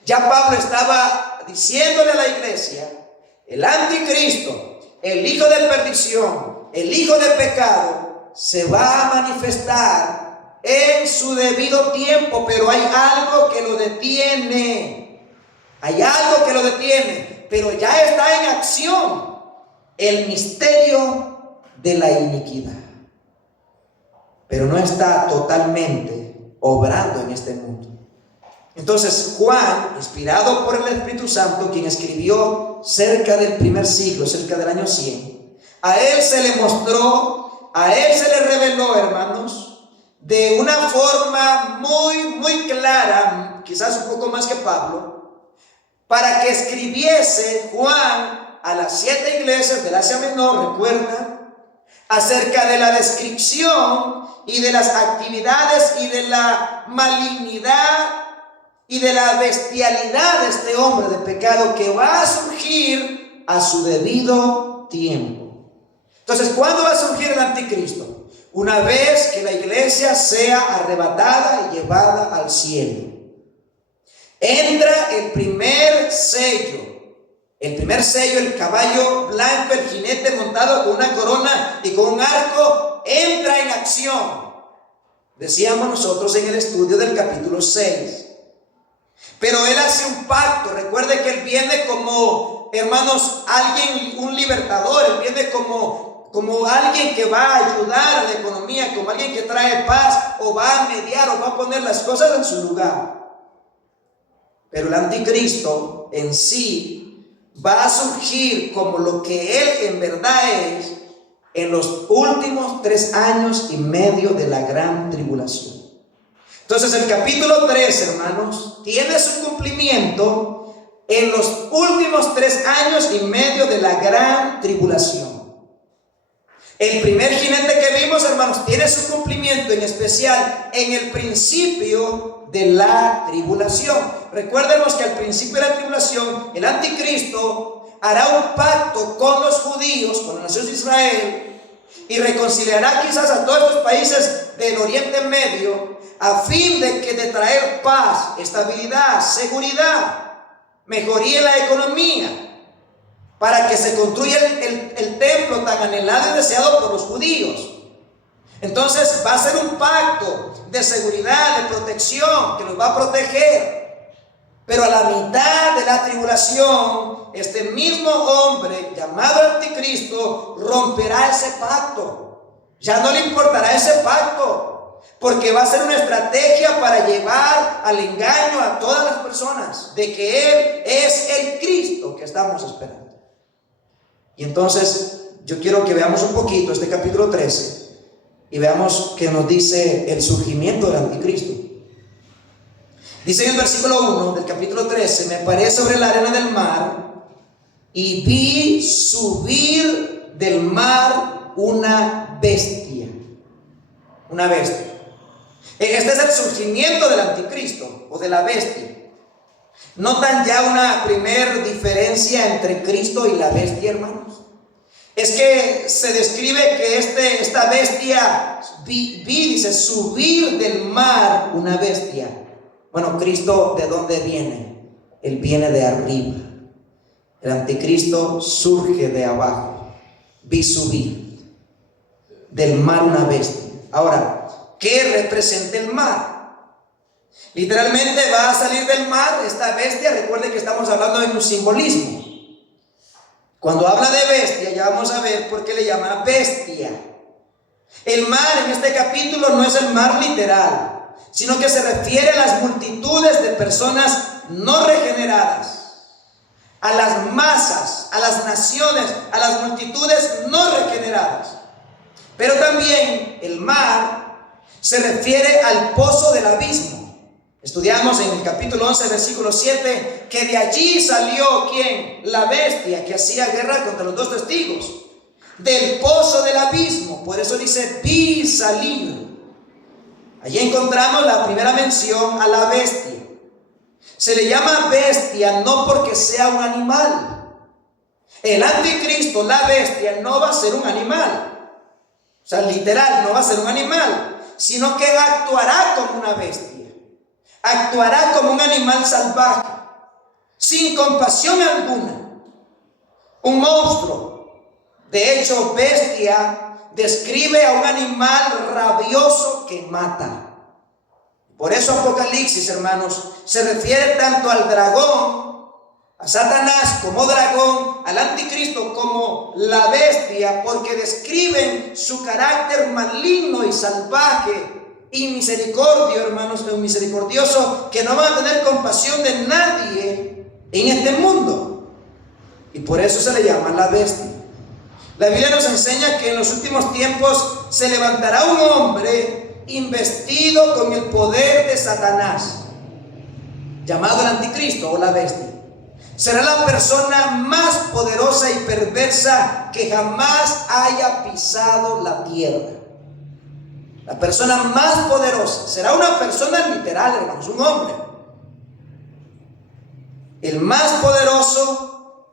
Ya Pablo estaba diciéndole a la iglesia: el anticristo, el hijo de perdición, el hijo de pecado, se va a manifestar en su debido tiempo, pero hay algo que lo detiene. Hay algo que lo detiene, pero ya está en acción: el misterio de la iniquidad. Pero no está totalmente obrando en este mundo. Entonces Juan, inspirado por el Espíritu Santo, quien escribió cerca del primer siglo, cerca del año 100, a él se le mostró, a él se le reveló, hermanos, de una forma muy clara, quizás un poco más que Pablo, para que escribiese Juan a las 7 iglesias del Asia Menor, recuerda, acerca de la descripción y de las actividades y de la malignidad y de la bestialidad de este hombre de pecado que va a surgir a su debido tiempo. Entonces, ¿cuándo va a surgir el anticristo? Una vez que la iglesia sea arrebatada y llevada al cielo. Entra el primer sello. El primer sello, el caballo blanco, el jinete montado con una corona y con un arco, entra en acción. Decíamos nosotros en el estudio del capítulo 6. Pero él hace un pacto. Recuerde que él viene como, hermanos, alguien, un libertador. Él viene como alguien que va a ayudar a la economía, como alguien que trae paz, o va a mediar, o va a poner las cosas en su lugar. Pero el anticristo en sí va a surgir como lo que él en verdad es en los últimos 3 años y medio de la gran tribulación. Entonces el capítulo 3, hermanos, tiene su cumplimiento en los últimos 3 años y medio de la gran tribulación. El primer jinete que vimos, hermanos, tiene su cumplimiento en especial en el principio de la tribulación. Recuérdenos que al principio de la tribulación el anticristo hará un pacto con los judíos, con la nación de Israel, y reconciliará quizás a todos los países del Oriente Medio a fin de traer paz, estabilidad, seguridad, mejoría en la economía, para que se construya el templo tan anhelado y deseado por los judíos. Entonces va a ser un pacto de seguridad, de protección, que los va a proteger. Pero a la mitad de la tribulación, este mismo hombre llamado anticristo romperá ese pacto. Ya no le importará ese pacto, porque va a ser una estrategia para llevar al engaño a todas las personas de que él es el Cristo que estamos esperando. Y entonces yo quiero que veamos un poquito este capítulo 13 y veamos qué nos dice el surgimiento del anticristo. Dice en el versículo 1 del capítulo 13: me paré sobre la arena del mar y vi subir del mar una bestia. Una bestia. Este es el surgimiento del anticristo o de la bestia. ¿Notan ya una primer diferencia entre Cristo y la bestia, hermanos? Es que se describe que esta bestia, dice, subir del mar una bestia. Bueno, Cristo, ¿de dónde viene? Él viene de arriba. El anticristo surge de abajo. Vi subir del mar una bestia. Ahora, ¿qué representa el mar? Literalmente va a salir del mar esta bestia. Recuerden que estamos hablando de un simbolismo. Cuando habla de bestia, ya vamos a ver por qué le llama bestia. El mar en este capítulo no es el mar literal, sino que se refiere a las multitudes de personas no regeneradas, a las masas, a las naciones, a las multitudes no regeneradas. Pero también el mar Se refiere al pozo del abismo. Estudiamos en el capítulo 11, versículo 7, que de allí salió, ¿quién? La bestia que hacía guerra contra los dos testigos. Del pozo del abismo. Por eso dice, vi salir. Allí encontramos la primera mención a la bestia. Se le llama bestia no porque sea un animal. El anticristo, la bestia, no va a ser un animal. O sea, literal, no va a ser un animal, sino que actuará como una bestia. Actuará como un animal salvaje, sin compasión alguna. Un monstruo. De hecho, bestia describe a un animal rabioso que mata. Por eso Apocalipsis, hermanos, se refiere tanto al dragón, a Satanás como dragón, al anticristo como la bestia, porque describen su carácter maligno y salvaje y misericordio, hermanos, misericordioso, que no van a tener compasión de nadie en este mundo. Y por eso se le llama la bestia. La Biblia nos enseña que en los últimos tiempos se levantará un hombre investido con el poder de Satanás, llamado el anticristo o la bestia. Será la persona más poderosa y perversa que jamás haya pisado la tierra. La persona más poderosa será una persona literal, hermanos, un hombre. El más poderoso,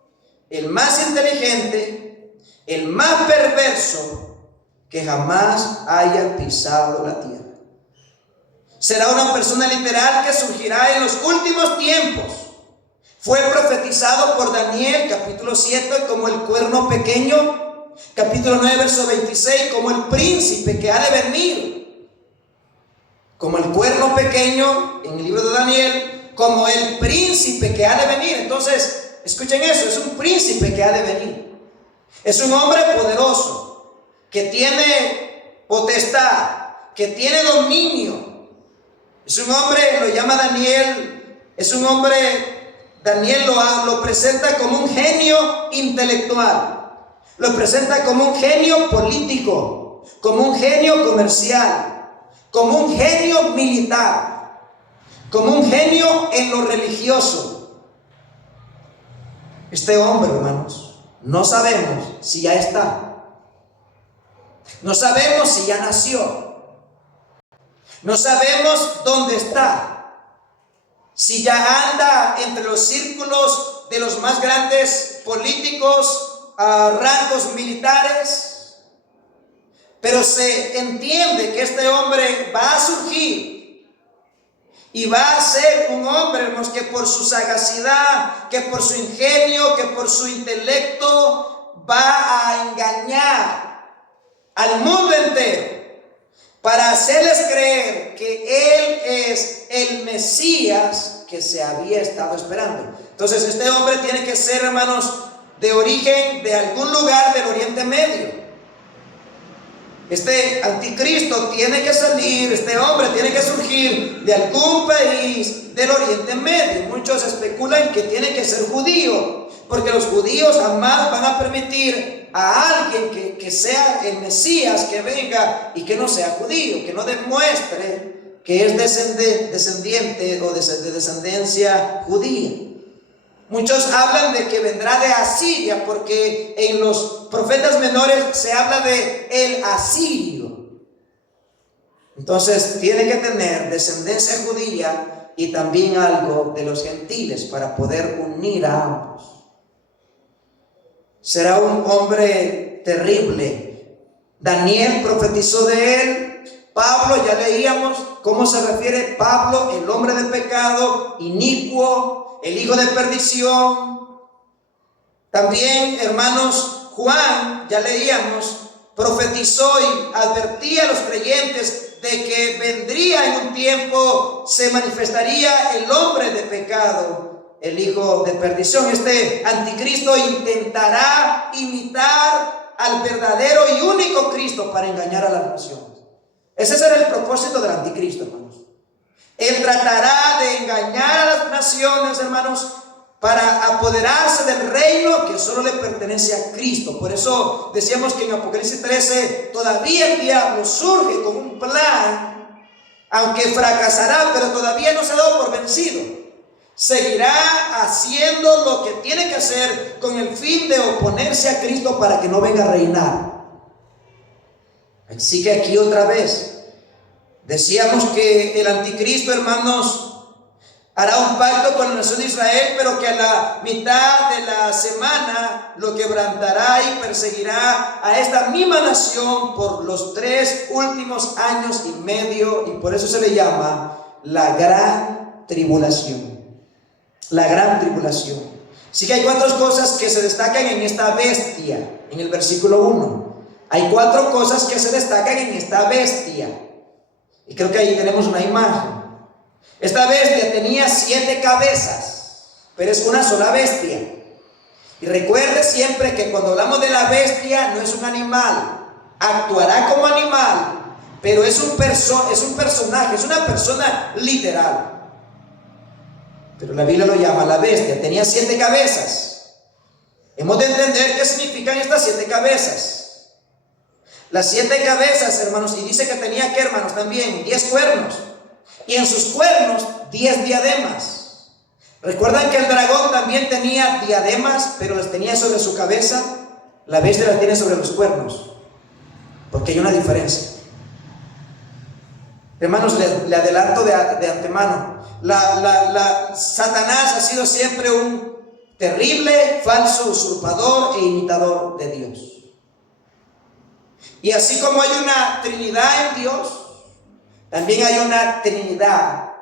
el más inteligente, el más perverso que jamás haya pisado la tierra. Será una persona literal que surgirá en los últimos tiempos. Fue profetizado por Daniel, capítulo 7, como el cuerno pequeño. Capítulo 9, verso 26, como el príncipe que ha de venir. Como el cuerno pequeño, en el libro de Daniel, como el príncipe que ha de venir. Entonces, escuchen eso, es un príncipe que ha de venir. Es un hombre poderoso, que tiene potestad, que tiene dominio. Es un hombre, lo llama Daniel, es un hombre, Daniel lo presenta como un genio intelectual. Lo presenta como un genio político, como un genio comercial, como un genio militar, como un genio en lo religioso. Este hombre, hermanos, no sabemos si ya está. No sabemos si ya nació. No sabemos dónde está. Si ya anda entre los círculos de los más grandes políticos, a rangos militares, pero se entiende que este hombre va a surgir y va a ser un hombre, hermanos, que por su sagacidad, que por su ingenio, que por su intelecto va a engañar al mundo entero para hacerles creer que él es el Mesías que se había estado esperando. Entonces este hombre tiene que ser, hermanos, de origen de algún lugar del Oriente Medio. Este anticristo tiene que salir, este hombre tiene que surgir de algún país del Oriente Medio. Muchos especulan que tiene que ser judío, porque los judíos jamás van a permitir a alguien que sea el Mesías que venga y que no sea judío, que no demuestre que es descendiente o de descendencia judía. Muchos hablan de que vendrá de Asiria, porque en los profetas menores se habla de el asirio. Entonces tiene que tener descendencia judía y también algo de los gentiles para poder unir a ambos. Será un hombre terrible. Daniel profetizó de él. Pablo, ya leíamos cómo se refiere Pablo, el hombre de pecado, inicuo, el hijo de perdición. También, hermanos, Juan, ya leíamos, profetizó y advertía a los creyentes de que vendría en un tiempo, se manifestaría el hombre de pecado, el hijo de perdición. Este anticristo intentará imitar al verdadero y único Cristo para engañar a las naciones. Ese será el propósito del anticristo, hermanos. Él tratará de engañar a las naciones, hermanos, para apoderarse del reino que solo le pertenece a Cristo. Por eso decíamos que en Apocalipsis 13 todavía el diablo surge con un plan aunque fracasará, pero todavía no se ha dado por vencido. Seguirá haciendo lo que tiene que hacer con el fin de oponerse a Cristo para que no venga a reinar. Así que aquí otra vez decíamos que el anticristo, hermanos, hará un pacto con la nación de Israel, pero que a la mitad de la semana lo quebrantará y perseguirá a esta misma nación por los 3 últimos años y medio, y por eso se le llama la gran tribulación. La gran tribulación. Así que hay 4 cosas que se destacan en esta bestia, en el versículo 1. Hay 4 cosas que se destacan en esta bestia. Y creo que ahí tenemos una imagen. Esta bestia tenía 7 cabezas, pero es una sola bestia. Y recuerde siempre que cuando hablamos de la bestia no es un animal. Actuará como animal, pero es un personaje, es una persona literal. Pero la Biblia lo llama la bestia. Tenía 7 cabezas. Hemos de entender qué significan estas 7 cabezas. Las 7 cabezas, hermanos, y dice que tenía que, hermanos, también 10 cuernos. Y en sus cuernos 10 diademas. ¿Recuerdan que el dragón también tenía diademas, pero las tenía sobre su cabeza? La bestia las tiene sobre los cuernos, porque hay una diferencia. Hermanos, le adelanto de antemano. Satanás ha sido siempre un terrible, falso usurpador e imitador de Dios. Y así como hay una Trinidad en Dios, también hay una Trinidad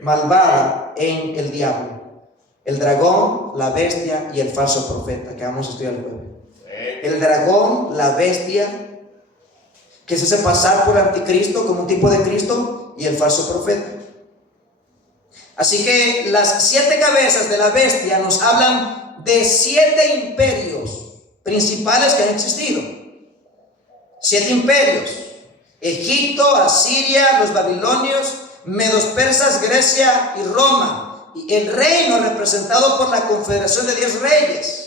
malvada en el diablo: el dragón, la bestia y el falso profeta, que vamos a estudiar el jueves. El dragón, la bestia, que se hace pasar por anticristo como un tipo de Cristo, y el falso profeta. Así que las 7 cabezas de la bestia nos hablan de 7 imperios principales que han existido. 7 imperios: Egipto, Asiria, los babilonios, medos persas, Grecia y Roma. Y el reino representado por la confederación de 10 reyes.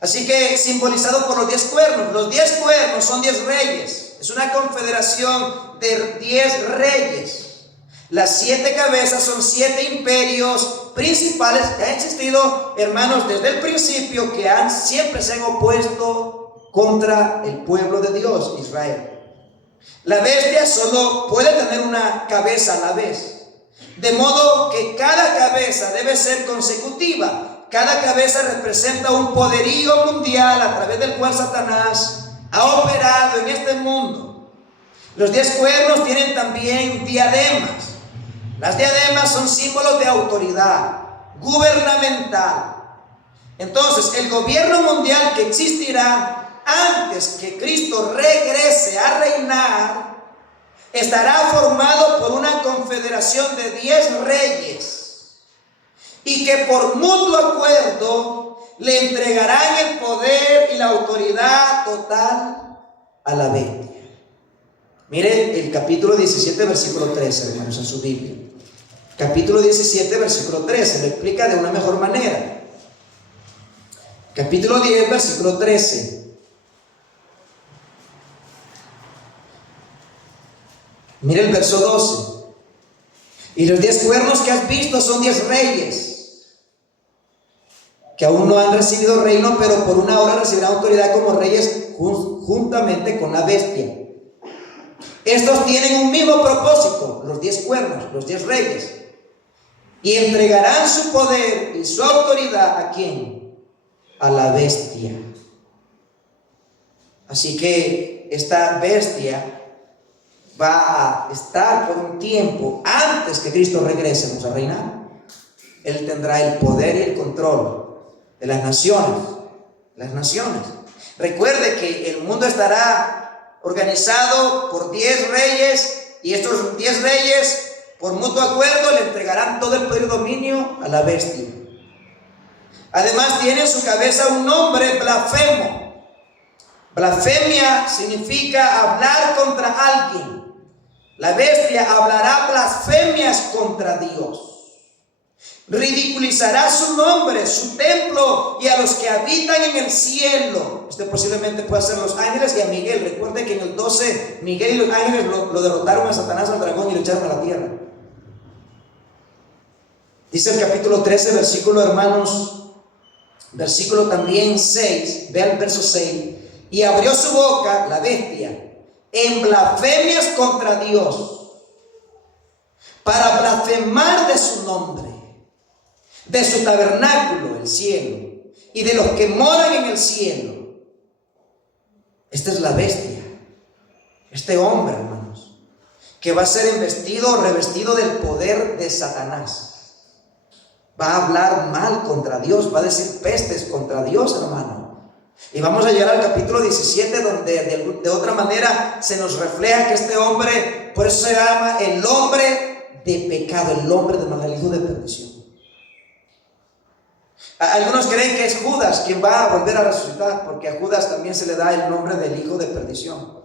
Así que simbolizado por los 10 cuernos. Los 10 cuernos son 10 reyes. Es una confederación de 10 reyes. Las 7 cabezas son 7 imperios principales que han existido, hermanos, desde el principio, que siempre se han opuesto contra el pueblo de Dios, Israel. La bestia solo puede tener una cabeza a la vez, de modo que cada cabeza debe ser consecutiva. Cada cabeza representa un poderío mundial a través del cual Satanás ha operado en este mundo. Los 10 cuernos tienen también diademas. Las diademas son símbolos de autoridad gubernamental. Entonces, el gobierno mundial que existirá antes que Cristo regrese a reinar estará formado por una confederación de 10 reyes, y que por mutuo acuerdo le entregarán el poder y la autoridad total a la bestia. Miren el capítulo 17, versículo 13, hermanos, en su Biblia. Capítulo 17, versículo 13, lo explica de una mejor manera. Capítulo 10, versículo 13. Mira el verso 12. Y los 10 cuernos que has visto son 10 reyes, que aún no han recibido reino, pero por una hora recibirán autoridad como reyes juntamente con la bestia. Estos tienen un mismo propósito, los 10 cuernos, los 10 reyes, y entregarán su poder y su autoridad ¿a quién? A la bestia. Así que esta bestia va a estar por un tiempo antes que Cristo regrese a reinar. Él tendrá el poder y el control de las naciones. Recuerde que el mundo estará organizado por 10 reyes, y estos 10 reyes, por mutuo acuerdo, le entregarán todo el poder y dominio a la bestia. Además, tiene en su cabeza un nombre: blasfemo. Blasfemia significa hablar contra alguien. La bestia hablará blasfemias contra Dios. Ridiculizará su nombre, su templo y a los que habitan en el cielo. Este posiblemente pueda ser los ángeles y a Miguel. Recuerde que en el 12 Miguel y los ángeles lo derrotaron a Satanás, al dragón, y lo echaron a la tierra. Dice el capítulo 13, versículo, hermanos, versículo también 6. Vea el verso 6. Y abrió su boca, la bestia, en blasfemias contra Dios, para blasfemar de su nombre, de su tabernáculo, el cielo, y de los que moran en el cielo. Esta es la bestia, este hombre, hermanos, que va a ser investido o revestido del poder de Satanás. Va a hablar mal contra Dios, va a decir pestes contra Dios, hermano. Y vamos a llegar al capítulo 17, donde de otra manera se nos refleja que este hombre, por eso se llama el hombre de pecado, el hombre de maldad, el hijo de perdición. Algunos creen que es Judas quien va a volver a resucitar, porque a Judas también se le da el nombre del hijo de perdición.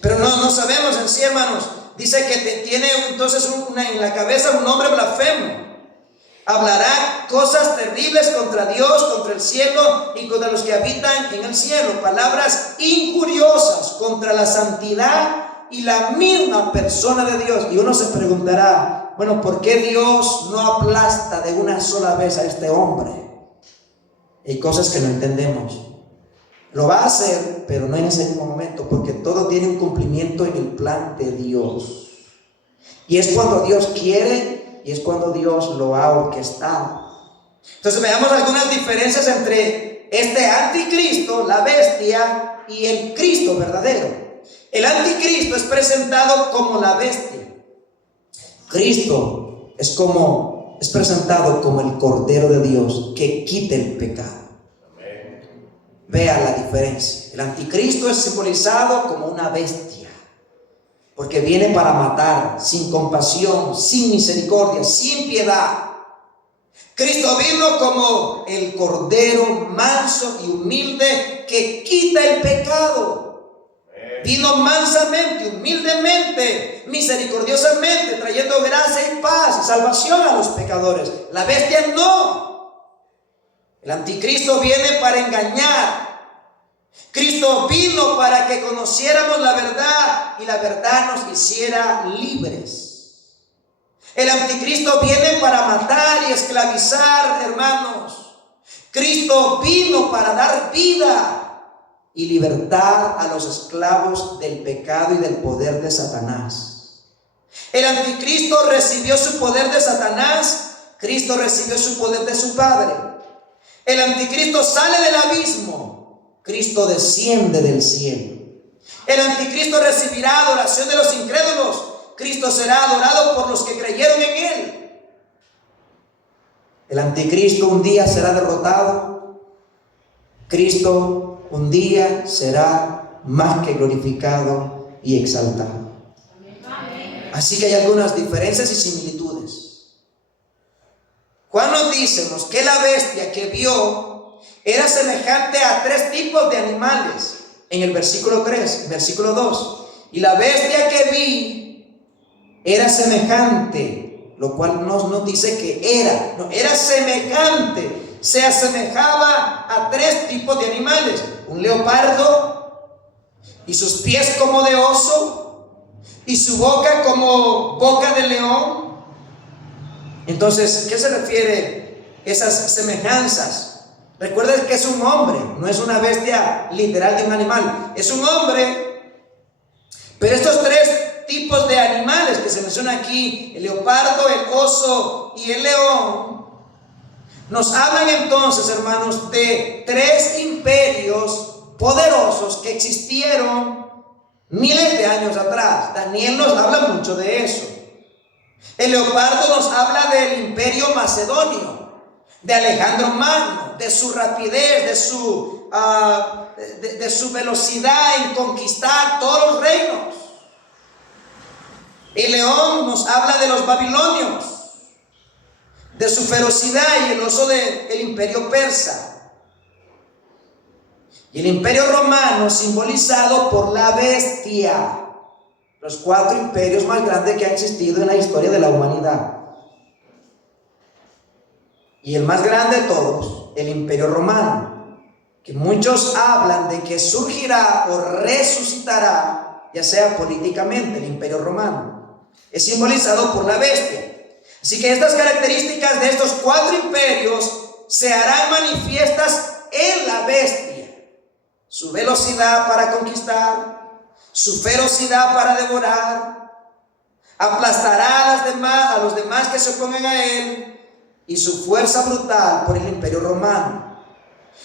Pero no sabemos en sí, hermanos. Dice que tiene entonces en la cabeza un nombre blasfemo. Hablará cosas terribles contra Dios, contra el cielo y contra los que habitan en el cielo. Palabras injuriosas contra la santidad y la misma persona de Dios. Y uno se preguntará, bueno, ¿por qué Dios no aplasta de una sola vez a este hombre? Hay cosas que no entendemos. Lo va a hacer, pero no en ese mismo momento, porque todo tiene un cumplimiento en el plan de Dios. Y es cuando Dios quiere y es cuando Dios lo ha orquestado. Entonces veamos algunas diferencias entre este anticristo, la bestia, y el Cristo verdadero. El anticristo es presentado como la bestia. Cristo es presentado como el Cordero de Dios que quita el pecado. Vea la diferencia. El anticristo es simbolizado como una bestia, porque viene para matar, sin compasión, sin misericordia, sin piedad. Cristo vino como el Cordero manso y humilde que quita el pecado. Vino mansamente, humildemente, misericordiosamente, trayendo gracia y paz y salvación a los pecadores. La bestia no. El anticristo viene para engañar. Cristo vino para que conociéramos la verdad y la verdad nos hiciera libres. El anticristo viene para matar y esclavizar, hermanos. Cristo vino para dar vida y libertad a los esclavos del pecado y del poder de Satanás. El anticristo recibió su poder de Satanás. Cristo recibió su poder de su Padre. El anticristo sale del abismo. Cristo desciende del cielo. El anticristo recibirá adoración de los incrédulos. Cristo será adorado por los que creyeron en él. El anticristo un día será derrotado. Cristo un día será más que glorificado y exaltado. Así que hay algunas diferencias y similitudes. Juan nos dice que la bestia que vio era semejante a 3 tipos de animales. En el versículo 3, versículo 2. Y la bestia que vi era semejante, lo cual nos dice que era semejante. Se asemejaba a 3 tipos de animales: un leopardo, y sus pies como de oso, y su boca como boca de león. Entonces, ¿qué se refiere esas semejanzas? Recuerden que es un hombre, no es una bestia literal de un animal, es un hombre. Pero estos 3 tipos de animales que se mencionan aquí, el leopardo, el oso y el león, nos hablan entonces, hermanos, de 3 imperios poderosos que existieron miles de años atrás. Daniel nos habla mucho de eso. El leopardo nos habla del imperio macedonio, de Alejandro Magno, de su rapidez, de su velocidad en conquistar todos los reinos. El león nos habla de los babilonios, de su ferocidad, y el oso del imperio persa. Y el imperio romano simbolizado por la bestia. Los 4 imperios más grandes que han existido en la historia de la humanidad. y el más grande de todos, el Imperio Romano, que muchos hablan de que surgirá o resucitará, ya sea políticamente, el Imperio Romano. Es simbolizado por la bestia. Así que estas características de estos 4 imperios se harán manifiestas en la bestia: su velocidad para conquistar, su ferocidad para devorar, aplastará a los demás que se opongan a él, y su fuerza brutal por el Imperio Romano.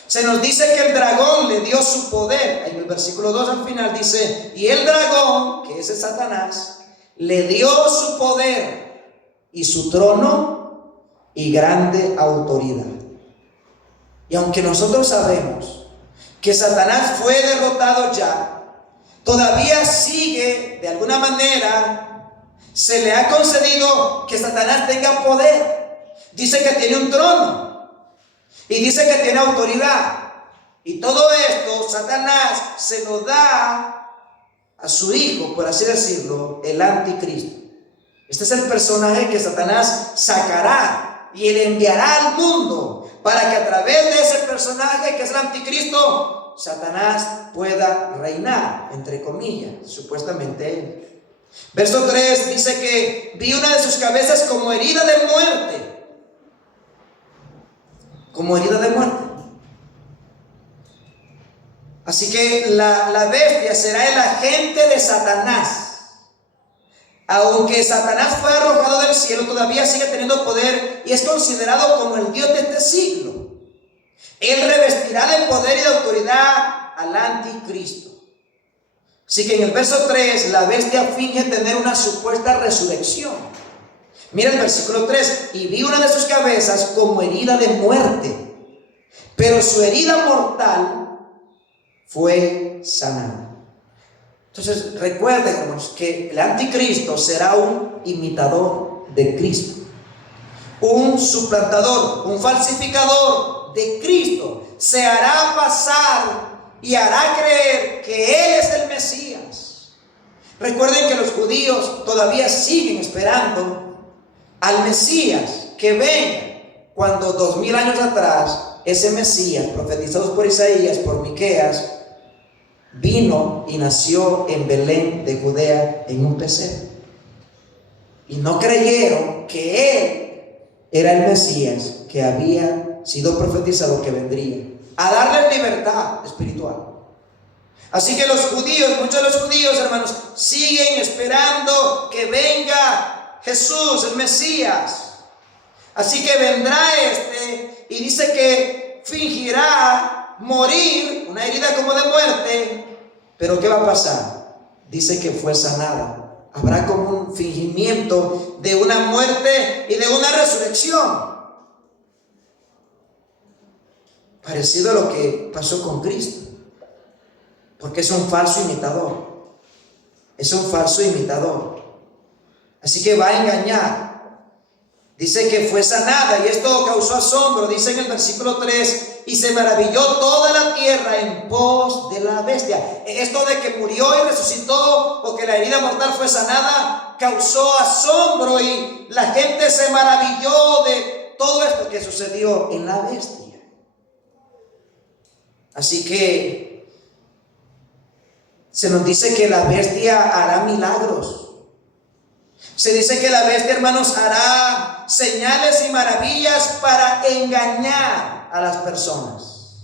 Se nos dice que el dragón le dio su poder. En el versículo 2 al final dice: y el dragón, que es el Satanás, le dio su poder y su trono y grande autoridad. Y aunque nosotros sabemos que Satanás fue derrotado ya, todavía sigue, de alguna manera, se le ha concedido que Satanás tenga poder. Dice que tiene un trono y dice que tiene autoridad. Y todo esto Satanás se lo da a su hijo, por así decirlo, el anticristo. Este es el personaje que Satanás sacará y le enviará al mundo para que a través de ese personaje, que es el anticristo, Satanás pueda reinar, entre comillas, supuestamente él. Verso 3 dice que vi una de sus cabezas como herida de muerte. Como herida de muerte. Así que la bestia será el agente de Satanás. Aunque Satanás fue arrojado del cielo, todavía sigue teniendo poder y es considerado como el Dios de este siglo. Él revestirá de poder y de autoridad al anticristo. Así que en el verso 3, la bestia finge tener una supuesta resurrección. Mira el versículo 3: y vi una de sus cabezas como herida de muerte, pero su herida mortal fue sanada. Entonces recuerden, hermanos, que el anticristo será un imitador de Cristo, un suplantador, un falsificador de Cristo. Se hará pasar y hará creer que Él es el Mesías. Recuerden que los judíos todavía siguen esperando al Mesías que venga, cuando 2000 años atrás ese Mesías, profetizado por Isaías, por Miqueas, vino y nació en Belén de Judea en un pesebre. Y no creyeron que Él era el Mesías que había sido profetizado que vendría a darles libertad espiritual. Así que los judíos, muchos de los judíos, hermanos, siguen esperando que venga Jesús, el Mesías. Así que vendrá y dice que fingirá morir, una herida como de muerte. Pero ¿qué va a pasar? Dice que fue sanada. Habrá como un fingimiento de una muerte y de una resurrección, parecido a lo que pasó con Cristo, porque es un falso imitador. Es un falso imitador. Así que va a engañar. Dice que fue sanada y esto causó asombro. Dice en el versículo 3: y se maravilló toda la tierra en pos de la bestia. Esto de que murió y resucitó, o que la herida mortal fue sanada, causó asombro y la gente se maravilló de todo esto que sucedió en la bestia. Así que se nos dice que la bestia hará milagros. Se dice que la bestia, hermanos, hará señales y maravillas para engañar a las personas.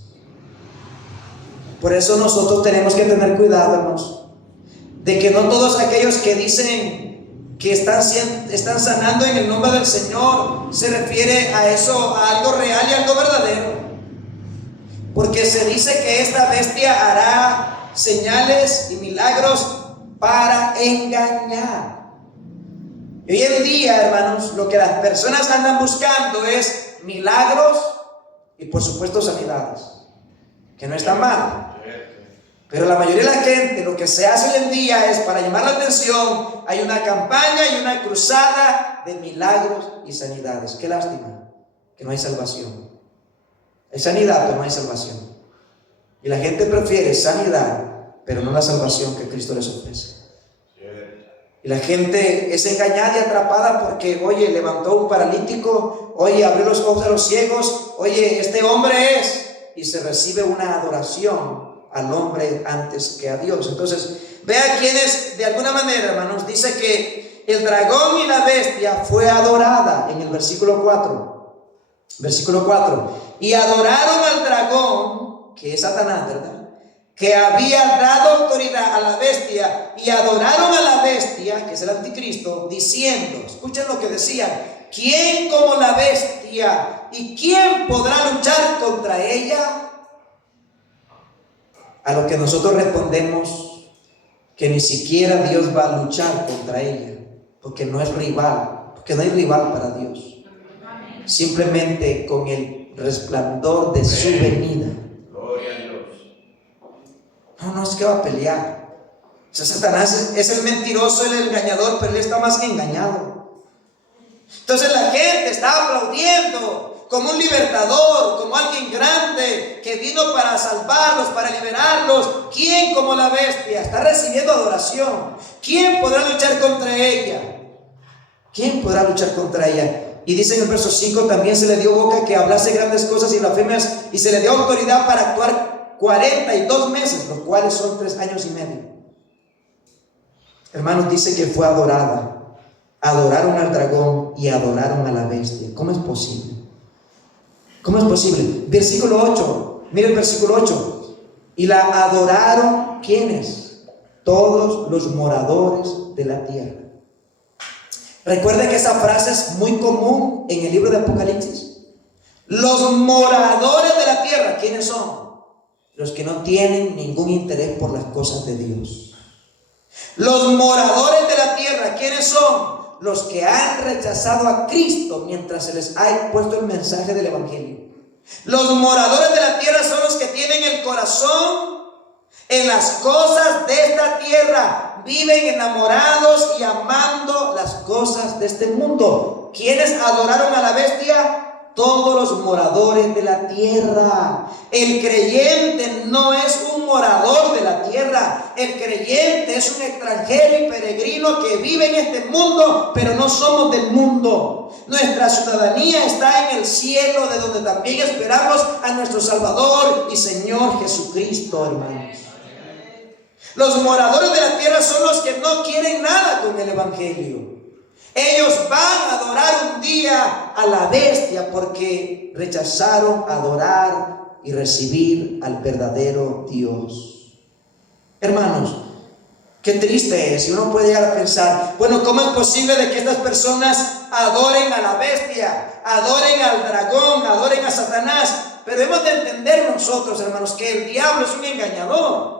Por eso nosotros tenemos que tener cuidado, hermanos, de que no todos aquellos que dicen que están sanando en el nombre del Señor se refiere a eso, a algo real y algo verdadero. Porque se dice que esta bestia hará señales y milagros para engañar. Y hoy en día, hermanos, lo que las personas andan buscando es milagros y por supuesto sanidades, que no está mal. Pero la mayoría de la gente, lo que se hace hoy en día es, para llamar la atención, hay una campaña y una cruzada de milagros y sanidades. Qué lástima que no hay salvación. Hay sanidad, pero no hay salvación. Y la gente prefiere sanidad, pero no la salvación que Cristo les ofrece. Y Y la gente es engañada y atrapada porque, oye, levantó un paralítico, oye, abrió los ojos a los ciegos, oye, este hombre es, y se recibe una adoración al hombre antes que a Dios. Entonces, vea quiénes, de alguna manera, hermanos, dice que el dragón y la bestia fue adorada en el versículo 4. Versículo 4. Y adoraron al dragón, que es Satanás, ¿verdad?, que había dado autoridad a la bestia, y adoraron a la bestia, que es el anticristo, diciendo, escuchen lo que decían: ¿quién como la bestia? ¿Y quién podrá luchar contra ella? A lo que nosotros respondemos que ni siquiera Dios va a luchar contra ella, porque no es rival, porque no hay rival para Dios. Simplemente con el resplandor de su venida. Gloria a Dios. No es que va a pelear. O sea, Satanás es el mentiroso, el engañador, pero él está más que engañado. Entonces la gente está aplaudiendo como un libertador, como alguien grande que vino para salvarlos, para liberarlos. ¿Quién como la bestia? Está recibiendo adoración. ¿Quién podrá luchar contra ella? ¿Quién podrá luchar contra ella? Y dice en el verso 5, también se le dio boca que hablase grandes cosas y blasfemias, y se le dio autoridad para actuar 42 meses, los cuales son 3 años y medio. Hermanos, dice que fue adorada. Adoraron al dragón y adoraron a la bestia. ¿Cómo es posible? ¿Cómo es posible? Versículo 8, mire el versículo 8. Y la adoraron, ¿quiénes? Todos los moradores de la tierra. Recuerde que esa frase es muy común en el libro de Apocalipsis. Los moradores de la tierra, ¿quiénes son? Los que no tienen ningún interés por las cosas de Dios. Los moradores de la tierra, ¿quiénes son? Los que han rechazado a Cristo mientras se les ha puesto el mensaje del Evangelio. Los moradores de la tierra son los que tienen el corazón en las cosas de esta tierra. Viven enamorados y amando las cosas de este mundo. ¿Quiénes adoraron a la bestia? Todos los moradores de la tierra. El creyente no es un morador de la tierra. El creyente es un extranjero y peregrino que vive en este mundo, pero no somos del mundo. Nuestra ciudadanía está en el cielo, de donde también esperamos a nuestro Salvador y Señor Jesucristo, hermanos. Los moradores de la tierra son los que no quieren nada con el Evangelio. Ellos van a adorar un día a la bestia porque rechazaron adorar y recibir al verdadero Dios. Hermanos, qué triste es. Y uno puede llegar a pensar, bueno, ¿cómo es posible de que estas personas adoren a la bestia, adoren al dragón, adoren a Satanás? Pero hemos de entender nosotros, hermanos, que el diablo es un engañador.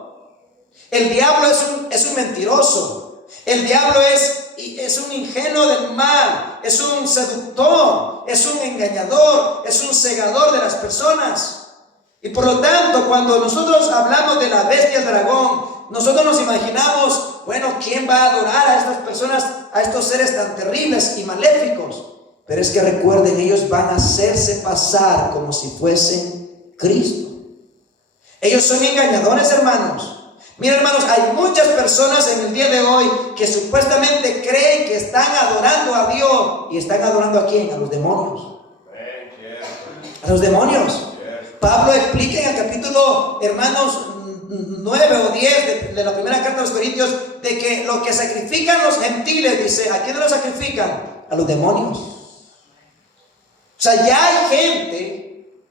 El diablo es un mentiroso. El diablo es un ingenuo del mal, es un seductor, es un engañador, es un cegador de las personas. Y por lo tanto, cuando nosotros hablamos de la bestia, el dragón, nosotros nos imaginamos, bueno, ¿quién va a adorar a estas personas, a estos seres tan terribles y maléficos? Pero es que recuerden, ellos van a hacerse pasar como si fuesen Cristo. Ellos son engañadores, hermanos. Miren, hermanos, hay muchas personas en el día de hoy que supuestamente creen que están adorando a Dios. ¿Y están adorando a quién? A los demonios. A los demonios. Pablo explica en el capítulo, hermanos, 9 o 10 de la primera carta a los Corintios, de que lo que sacrifican los gentiles, dice, ¿a quién lo sacrifican? A los demonios. O sea, ya hay gente,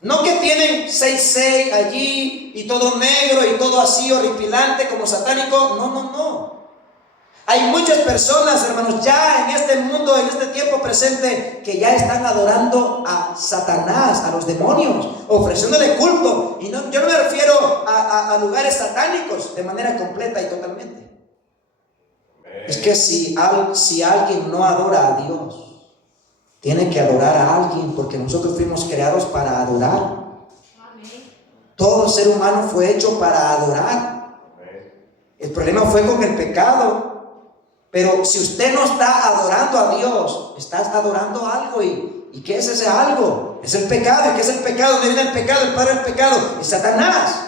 no que tienen 6'6" allí y todo negro y todo así horripilante como satánico. No. Hay muchas personas, hermanos, ya en este mundo, en este tiempo presente, que ya están adorando a Satanás, a los demonios, ofreciéndole culto. Y yo no me refiero a lugares satánicos de manera completa y totalmente. Es que si alguien no adora a Dios, tiene que adorar a alguien, porque nosotros fuimos creados para adorar. Todo ser humano fue hecho para adorar. El problema fue con el pecado. Pero si usted no está adorando a Dios, estás adorando algo. ¿Y qué es ese algo? Es el pecado. ¿Y qué es el pecado? ¿Dónde viene el pecado? El padre del pecado es Satanás.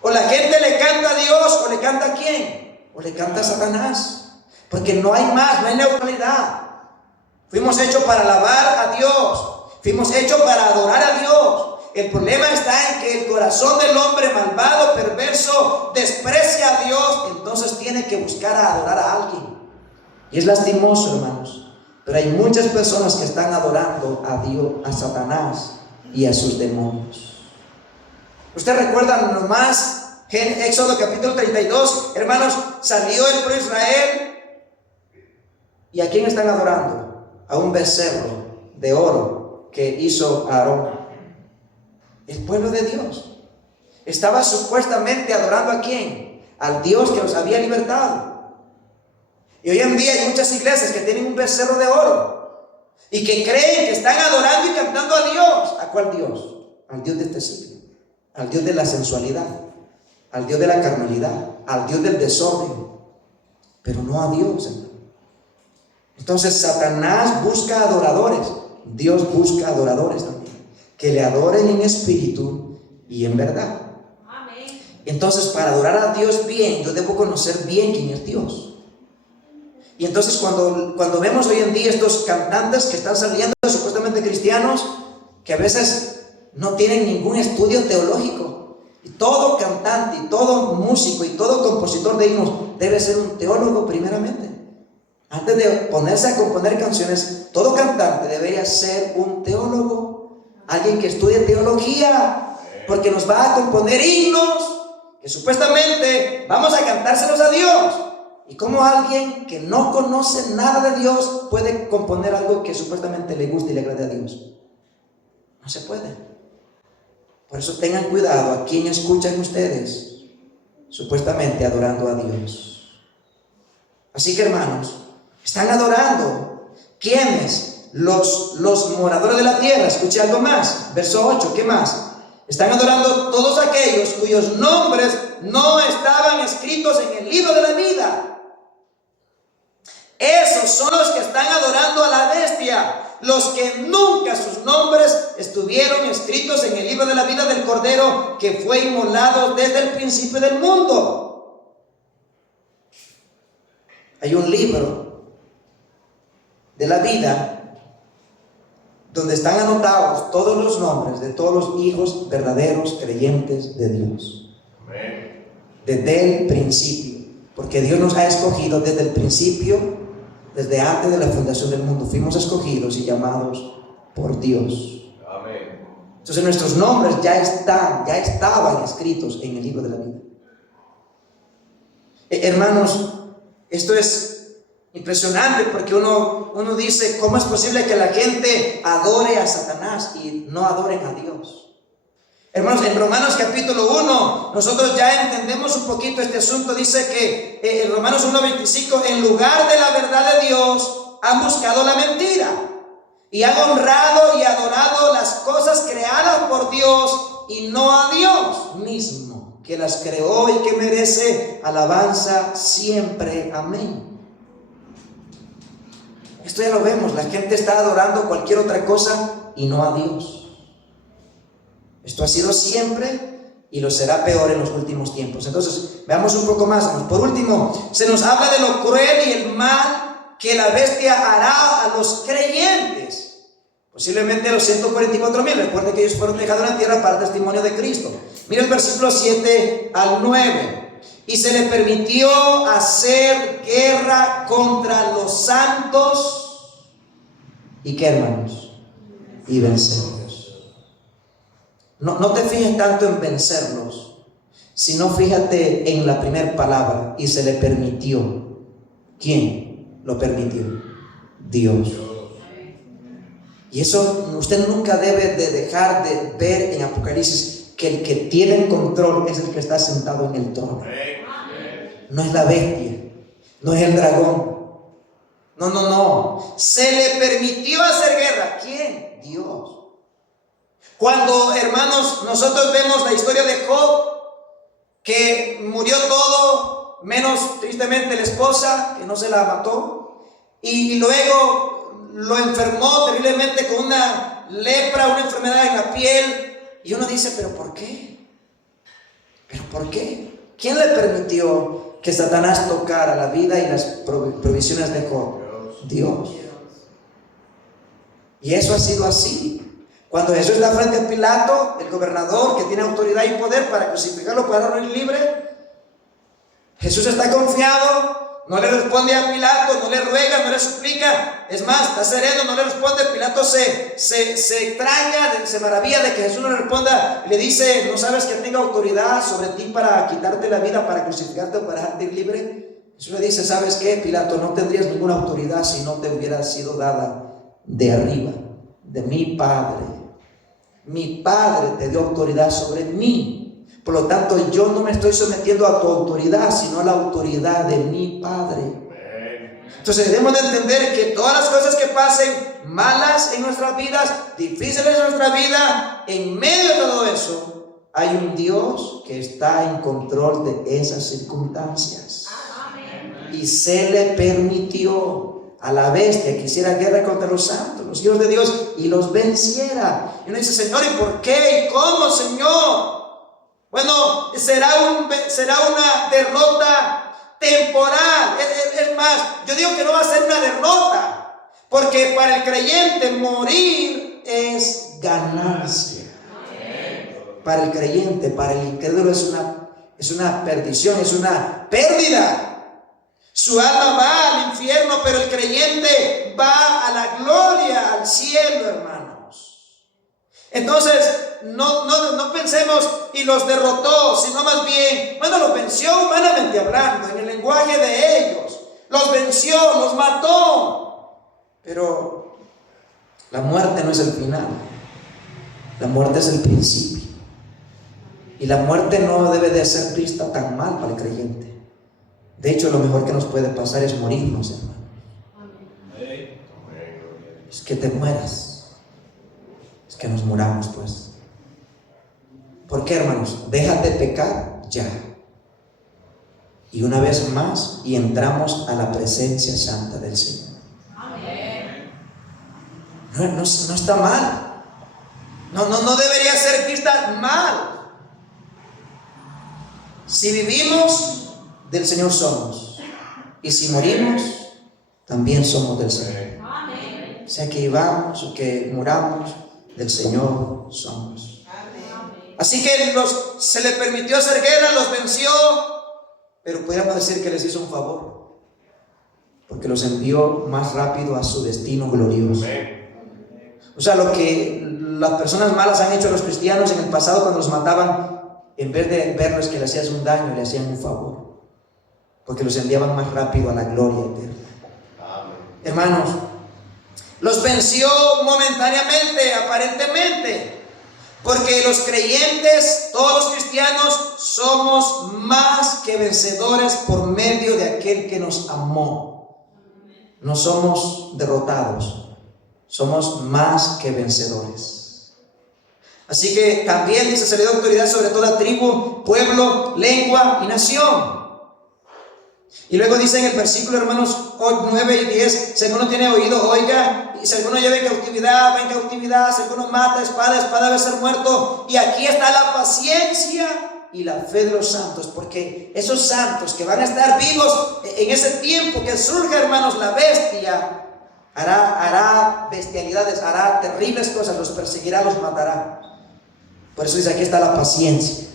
O la gente le canta a Dios, o le canta a quién, o le canta a Satanás. porque no hay más, no hay neutralidad. Fuimos hechos para alabar a Dios, fuimos hechos para adorar a Dios. El problema está en que el corazón del hombre malvado, perverso, desprecia a Dios, entonces tiene que buscar a adorar a alguien. Y es lastimoso, hermanos, pero hay muchas personas que están adorando a Dios, a Satanás y a sus demonios. ¿Usted recuerda nomás en Éxodo capítulo 32, hermanos, salió el pueblo de Israel? ¿Y a quién están adorando? A un becerro de oro que hizo Aarón. El pueblo de Dios estaba supuestamente adorando ¿a quién? Al Dios que los había libertado. Y hoy en día hay muchas iglesias que tienen un becerro de oro y que creen que están adorando y cantando a Dios. ¿A cuál Dios? Al Dios de este siglo, al Dios de la sensualidad, al Dios de la carnalidad, al Dios del desorden, pero no a Dios, hermano. Entonces Satanás busca adoradores, Dios busca adoradores también, que le adoren en espíritu y en verdad. Amén. Entonces, para adorar a Dios bien, yo debo conocer bien quién es Dios. Y entonces cuando vemos hoy en día estos cantantes que están saliendo supuestamente cristianos, que a veces no tienen ningún estudio teológico, y todo cantante, y todo músico, y todo compositor de himnos debe ser un teólogo primeramente. Antes de ponerse a componer canciones, todo cantante debería ser un teólogo, alguien que estudie teología, porque nos va a componer himnos que supuestamente vamos a cantárselos a Dios. Y como alguien que no conoce nada de Dios puede componer algo que supuestamente le guste y le agrade a Dios. No se puede. Por eso tengan cuidado a quien escuchan ustedes, supuestamente adorando a Dios. Así que, hermanos, están adorando. ¿Quiénes? Los moradores de la tierra. Escuche algo más. Verso 8. ¿Qué más? Están adorando todos aquellos cuyos nombres no estaban escritos en el libro de la vida. Esos son los que están adorando a la bestia, los que nunca sus nombres estuvieron escritos en el libro de la vida del Cordero que fue inmolado desde el principio del mundo. Hay un libro de la vida donde están anotados todos los nombres de todos los hijos verdaderos creyentes de Dios. Amén. Desde el principio, porque Dios nos ha escogido desde el principio, desde antes de la fundación del mundo. Fuimos escogidos y llamados por Dios. Amén. Entonces nuestros nombres ya estaban escritos en el libro de la vida. Hermanos, esto es impresionante porque uno dice, ¿cómo es posible que la gente adore a Satanás y no adoren a Dios? Hermanos, en Romanos capítulo 1, nosotros ya entendemos un poquito este asunto. Dice que en Romanos 1:25, en lugar de la verdad de Dios, han buscado la mentira y han honrado y adorado las cosas creadas por Dios y no a Dios mismo, que las creó y que merece alabanza siempre. Amén. Esto ya lo vemos, la gente está adorando cualquier otra cosa y no a Dios. Esto ha sido siempre y lo será peor en los últimos tiempos. Entonces, veamos un poco más. Por último, se nos habla de lo cruel y el mal que la bestia hará a los creyentes. Posiblemente a los 144,000. Recuerde que ellos fueron dejados en la tierra para testimonio de Cristo. Mira el versículo 7 al 9. Y se le permitió hacer guerra contra los santos. ¿Y qué, hermanos? Y vencerlos. No te fijes tanto en vencerlos, sino fíjate en la primera palabra, y se le permitió. ¿Quién lo permitió? Dios. Y eso usted nunca debe de dejar de ver en Apocalipsis, que el que tiene el control es el que está sentado en el trono. No es la bestia, no es el dragón. No. Se le permitió hacer guerra. ¿Quién? Dios. Cuando, hermanos, nosotros vemos la historia de Job, que murió todo, menos tristemente la esposa, que no se la mató, y luego lo enfermó terriblemente con una lepra, una enfermedad en la piel, y uno dice, ¿pero por qué? ¿Pero por qué? ¿Quién le permitió que Satanás tocara la vida y las provisiones de Job? Dios. Y eso ha sido así. Cuando Jesús está frente a Pilato, el gobernador que tiene autoridad y poder para crucificarlo, para darlo libre, Jesús está confiado, no le responde a Pilato, no le ruega, no le suplica. Es más, está sereno, no le responde. Pilato se extraña, se maravilla de que Jesús no le responda. Le dice: ¿no sabes que tengo autoridad sobre ti para quitarte la vida, para crucificarte o para dejarte libre? Jesús le dice: ¿sabes qué, Pilato? No tendrías ninguna autoridad si no te hubiera sido dada de arriba, de mi Padre. Mi Padre te dio autoridad sobre mí. Por lo tanto, yo no me estoy sometiendo a tu autoridad, sino a la autoridad de mi Padre. Entonces debemos de entender que todas las cosas que pasen malas en nuestras vidas, difíciles en nuestra vida, en medio de todo eso, hay un Dios que está en control de esas circunstancias. Y se le permitió a la bestia que hiciera guerra contra los santos, los hijos de Dios, y los venciera. Y uno dice: Señor, ¿y por qué? ¿Y cómo, Señor? Bueno, será una derrota temporal. Es más, yo digo que no va a ser una derrota, porque para el creyente morir es ganancia. Para el creyente, para el incrédulo es una perdición, es una pérdida. Su alma va al infierno, pero el creyente va a la gloria, al cielo, hermanos. Entonces, no pensemos y los derrotó, sino más bien, bueno, los venció humanamente hablando, en el lenguaje de ellos. Los venció, los mató. Pero la muerte no es el final. La muerte es el principio. Y la muerte no debe de ser vista tan mal para el creyente. De hecho, lo mejor que nos puede pasar es morirnos, hermano. Es que te mueras. Es que nos muramos, pues. ¿Por qué, hermanos? Déjate pecar ya. Y una vez más, y entramos a la presencia santa del Señor. No está mal. No debería ser vista mal. Si vivimos, del Señor somos, y si morimos, también somos del Señor. O sea, que vivamos o que muramos, del Señor somos. Así que se le permitió hacer guerra, los venció, pero podríamos decir que les hizo un favor, porque los envió más rápido a su destino glorioso. O sea, lo que las personas malas han hecho a los cristianos en el pasado cuando los mataban, en vez de verlos que le hacían un daño, le hacían un favor, porque los enviaban más rápido a la gloria eterna. Hermanos, los venció momentáneamente, aparentemente, porque los creyentes, todos los cristianos, somos más que vencedores por medio de aquel que nos amó. No somos derrotados, somos más que vencedores. Así que también dice: se le dio autoridad sobre toda tribu, pueblo, lengua y nación. Y luego dice en el versículo, hermanos, 9 y 10: si alguno tiene oído, oiga. Y si alguno lleva en cautividad, va en cautividad. Si alguno mata, espada debe ser muerto. Y aquí está la paciencia y la fe de los santos, porque esos santos que van a estar vivos en ese tiempo que surja, hermanos, la bestia hará bestialidades, hará terribles cosas, los perseguirá, los matará. Por eso dice: aquí está la paciencia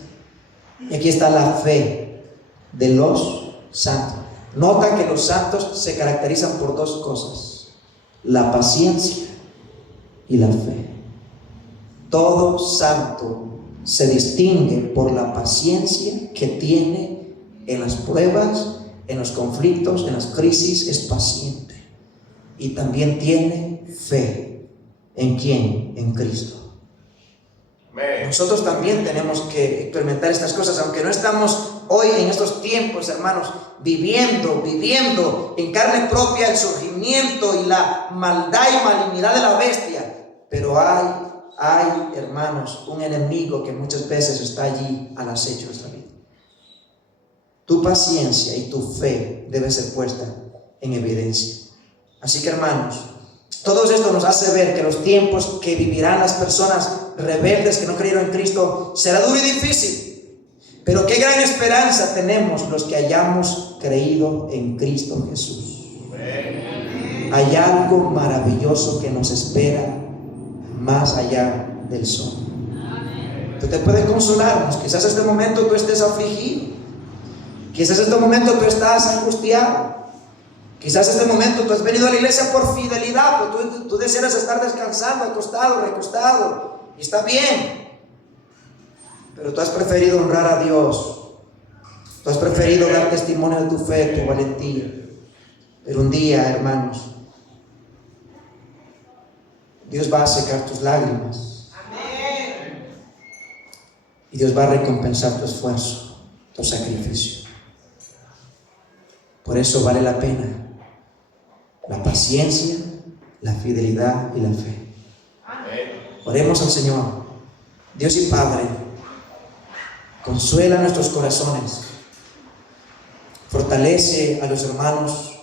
y aquí está la fe de los santos. Nota que los santos se caracterizan por dos cosas: la paciencia y la fe. Todo santo se distingue por la paciencia que tiene en las pruebas, en los conflictos, en las crisis. Es paciente. Y también tiene fe. ¿En quién? En Cristo. Nosotros también tenemos que experimentar estas cosas, aunque no estamos hoy en estos tiempos, hermanos, viviendo en carne propia el surgimiento y la maldad y malignidad de la bestia. Pero hay, hermanos, un enemigo que muchas veces está allí al acecho de nuestra vida. Tu paciencia y tu fe debe ser puesta en evidencia. Así que, hermanos, todo esto nos hace ver que los tiempos que vivirán las personas rebeldes que no creyeron en Cristo será duro y difícil. Pero qué gran esperanza tenemos los que hayamos creído en Cristo Jesús. Hay algo maravilloso que nos espera más allá del sol. Tú te puedes consolarnos. Quizás en este momento tú estés afligido. Quizás en este momento tú estás angustiado. Quizás en este momento tú has venido a la iglesia por fidelidad, pero tú deseas estar descansando, acostado, recostado. Y está bien. Pero tú has preferido honrar a Dios. Tú has preferido dar testimonio de tu fe, tu valentía. Pero un día, hermanos, Dios va a secar tus lágrimas. Y Dios va a recompensar tu esfuerzo, tu sacrificio. Por eso vale la pena la paciencia, la fidelidad y la fe. Oremos al Señor. Dios y Padre, consuela nuestros corazones. Fortalece a los hermanos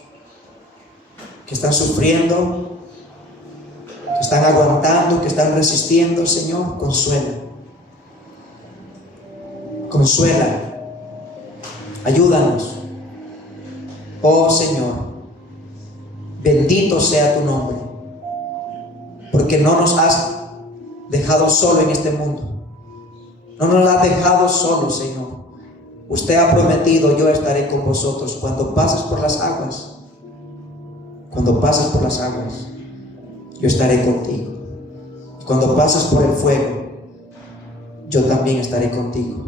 que están sufriendo, que están aguantando, que están resistiendo. Señor, consuela. Consuela. Ayúdanos. Oh Señor, bendito sea tu nombre, porque no nos has dejado solo en este mundo. No nos has dejado solo, Señor. Usted ha prometido: yo estaré con vosotros cuando pases por las aguas. Cuando pases por las aguas, yo estaré contigo. Cuando pases por el fuego, yo también estaré contigo.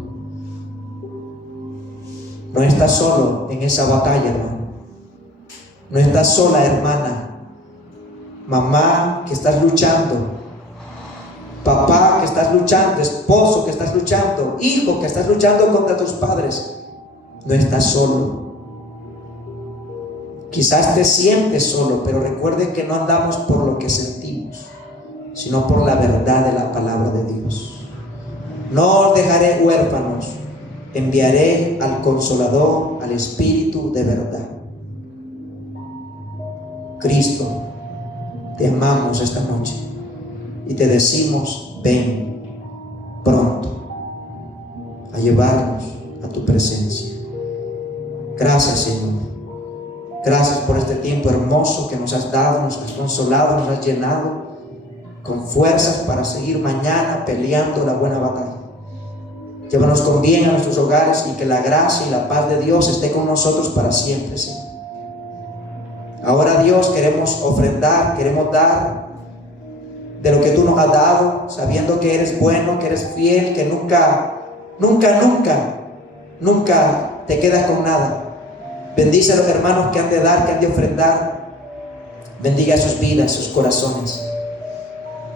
No estás solo en esa batalla, hermano. No estás sola, hermana. Mamá, que estás luchando. Papá, que estás luchando. Esposo, que estás luchando. Hijo, que estás luchando contra tus padres. No estás solo. Quizás te sientes solo, pero recuerden que no andamos por lo que sentimos, sino por la verdad de la palabra de Dios. No os dejaré huérfanos. Enviaré al Consolador, al Espíritu de verdad. Cristo, te amamos esta noche y te decimos: ven pronto a llevarnos a tu presencia. Gracias, Señor. Gracias por este tiempo hermoso que nos has dado, nos has consolado, nos has llenado con fuerzas para seguir mañana peleando la buena batalla. Llévanos con bien a nuestros hogares y que la gracia y la paz de Dios esté con nosotros para siempre, Señor. Ahora, Dios, queremos ofrendar, queremos dar de lo que tú nos has dado, sabiendo que eres bueno, que eres fiel, que nunca te quedas con nada. Bendice a los hermanos que han de dar, que han de ofrendar. Bendiga sus vidas, sus corazones.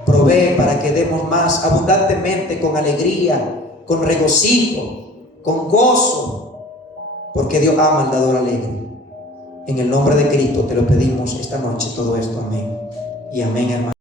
Provee para que demos más abundantemente, con alegría, con regocijo, con gozo, porque Dios ama al dador alegre. En el nombre de Cristo te lo pedimos esta noche todo esto. Amén y amén, hermano.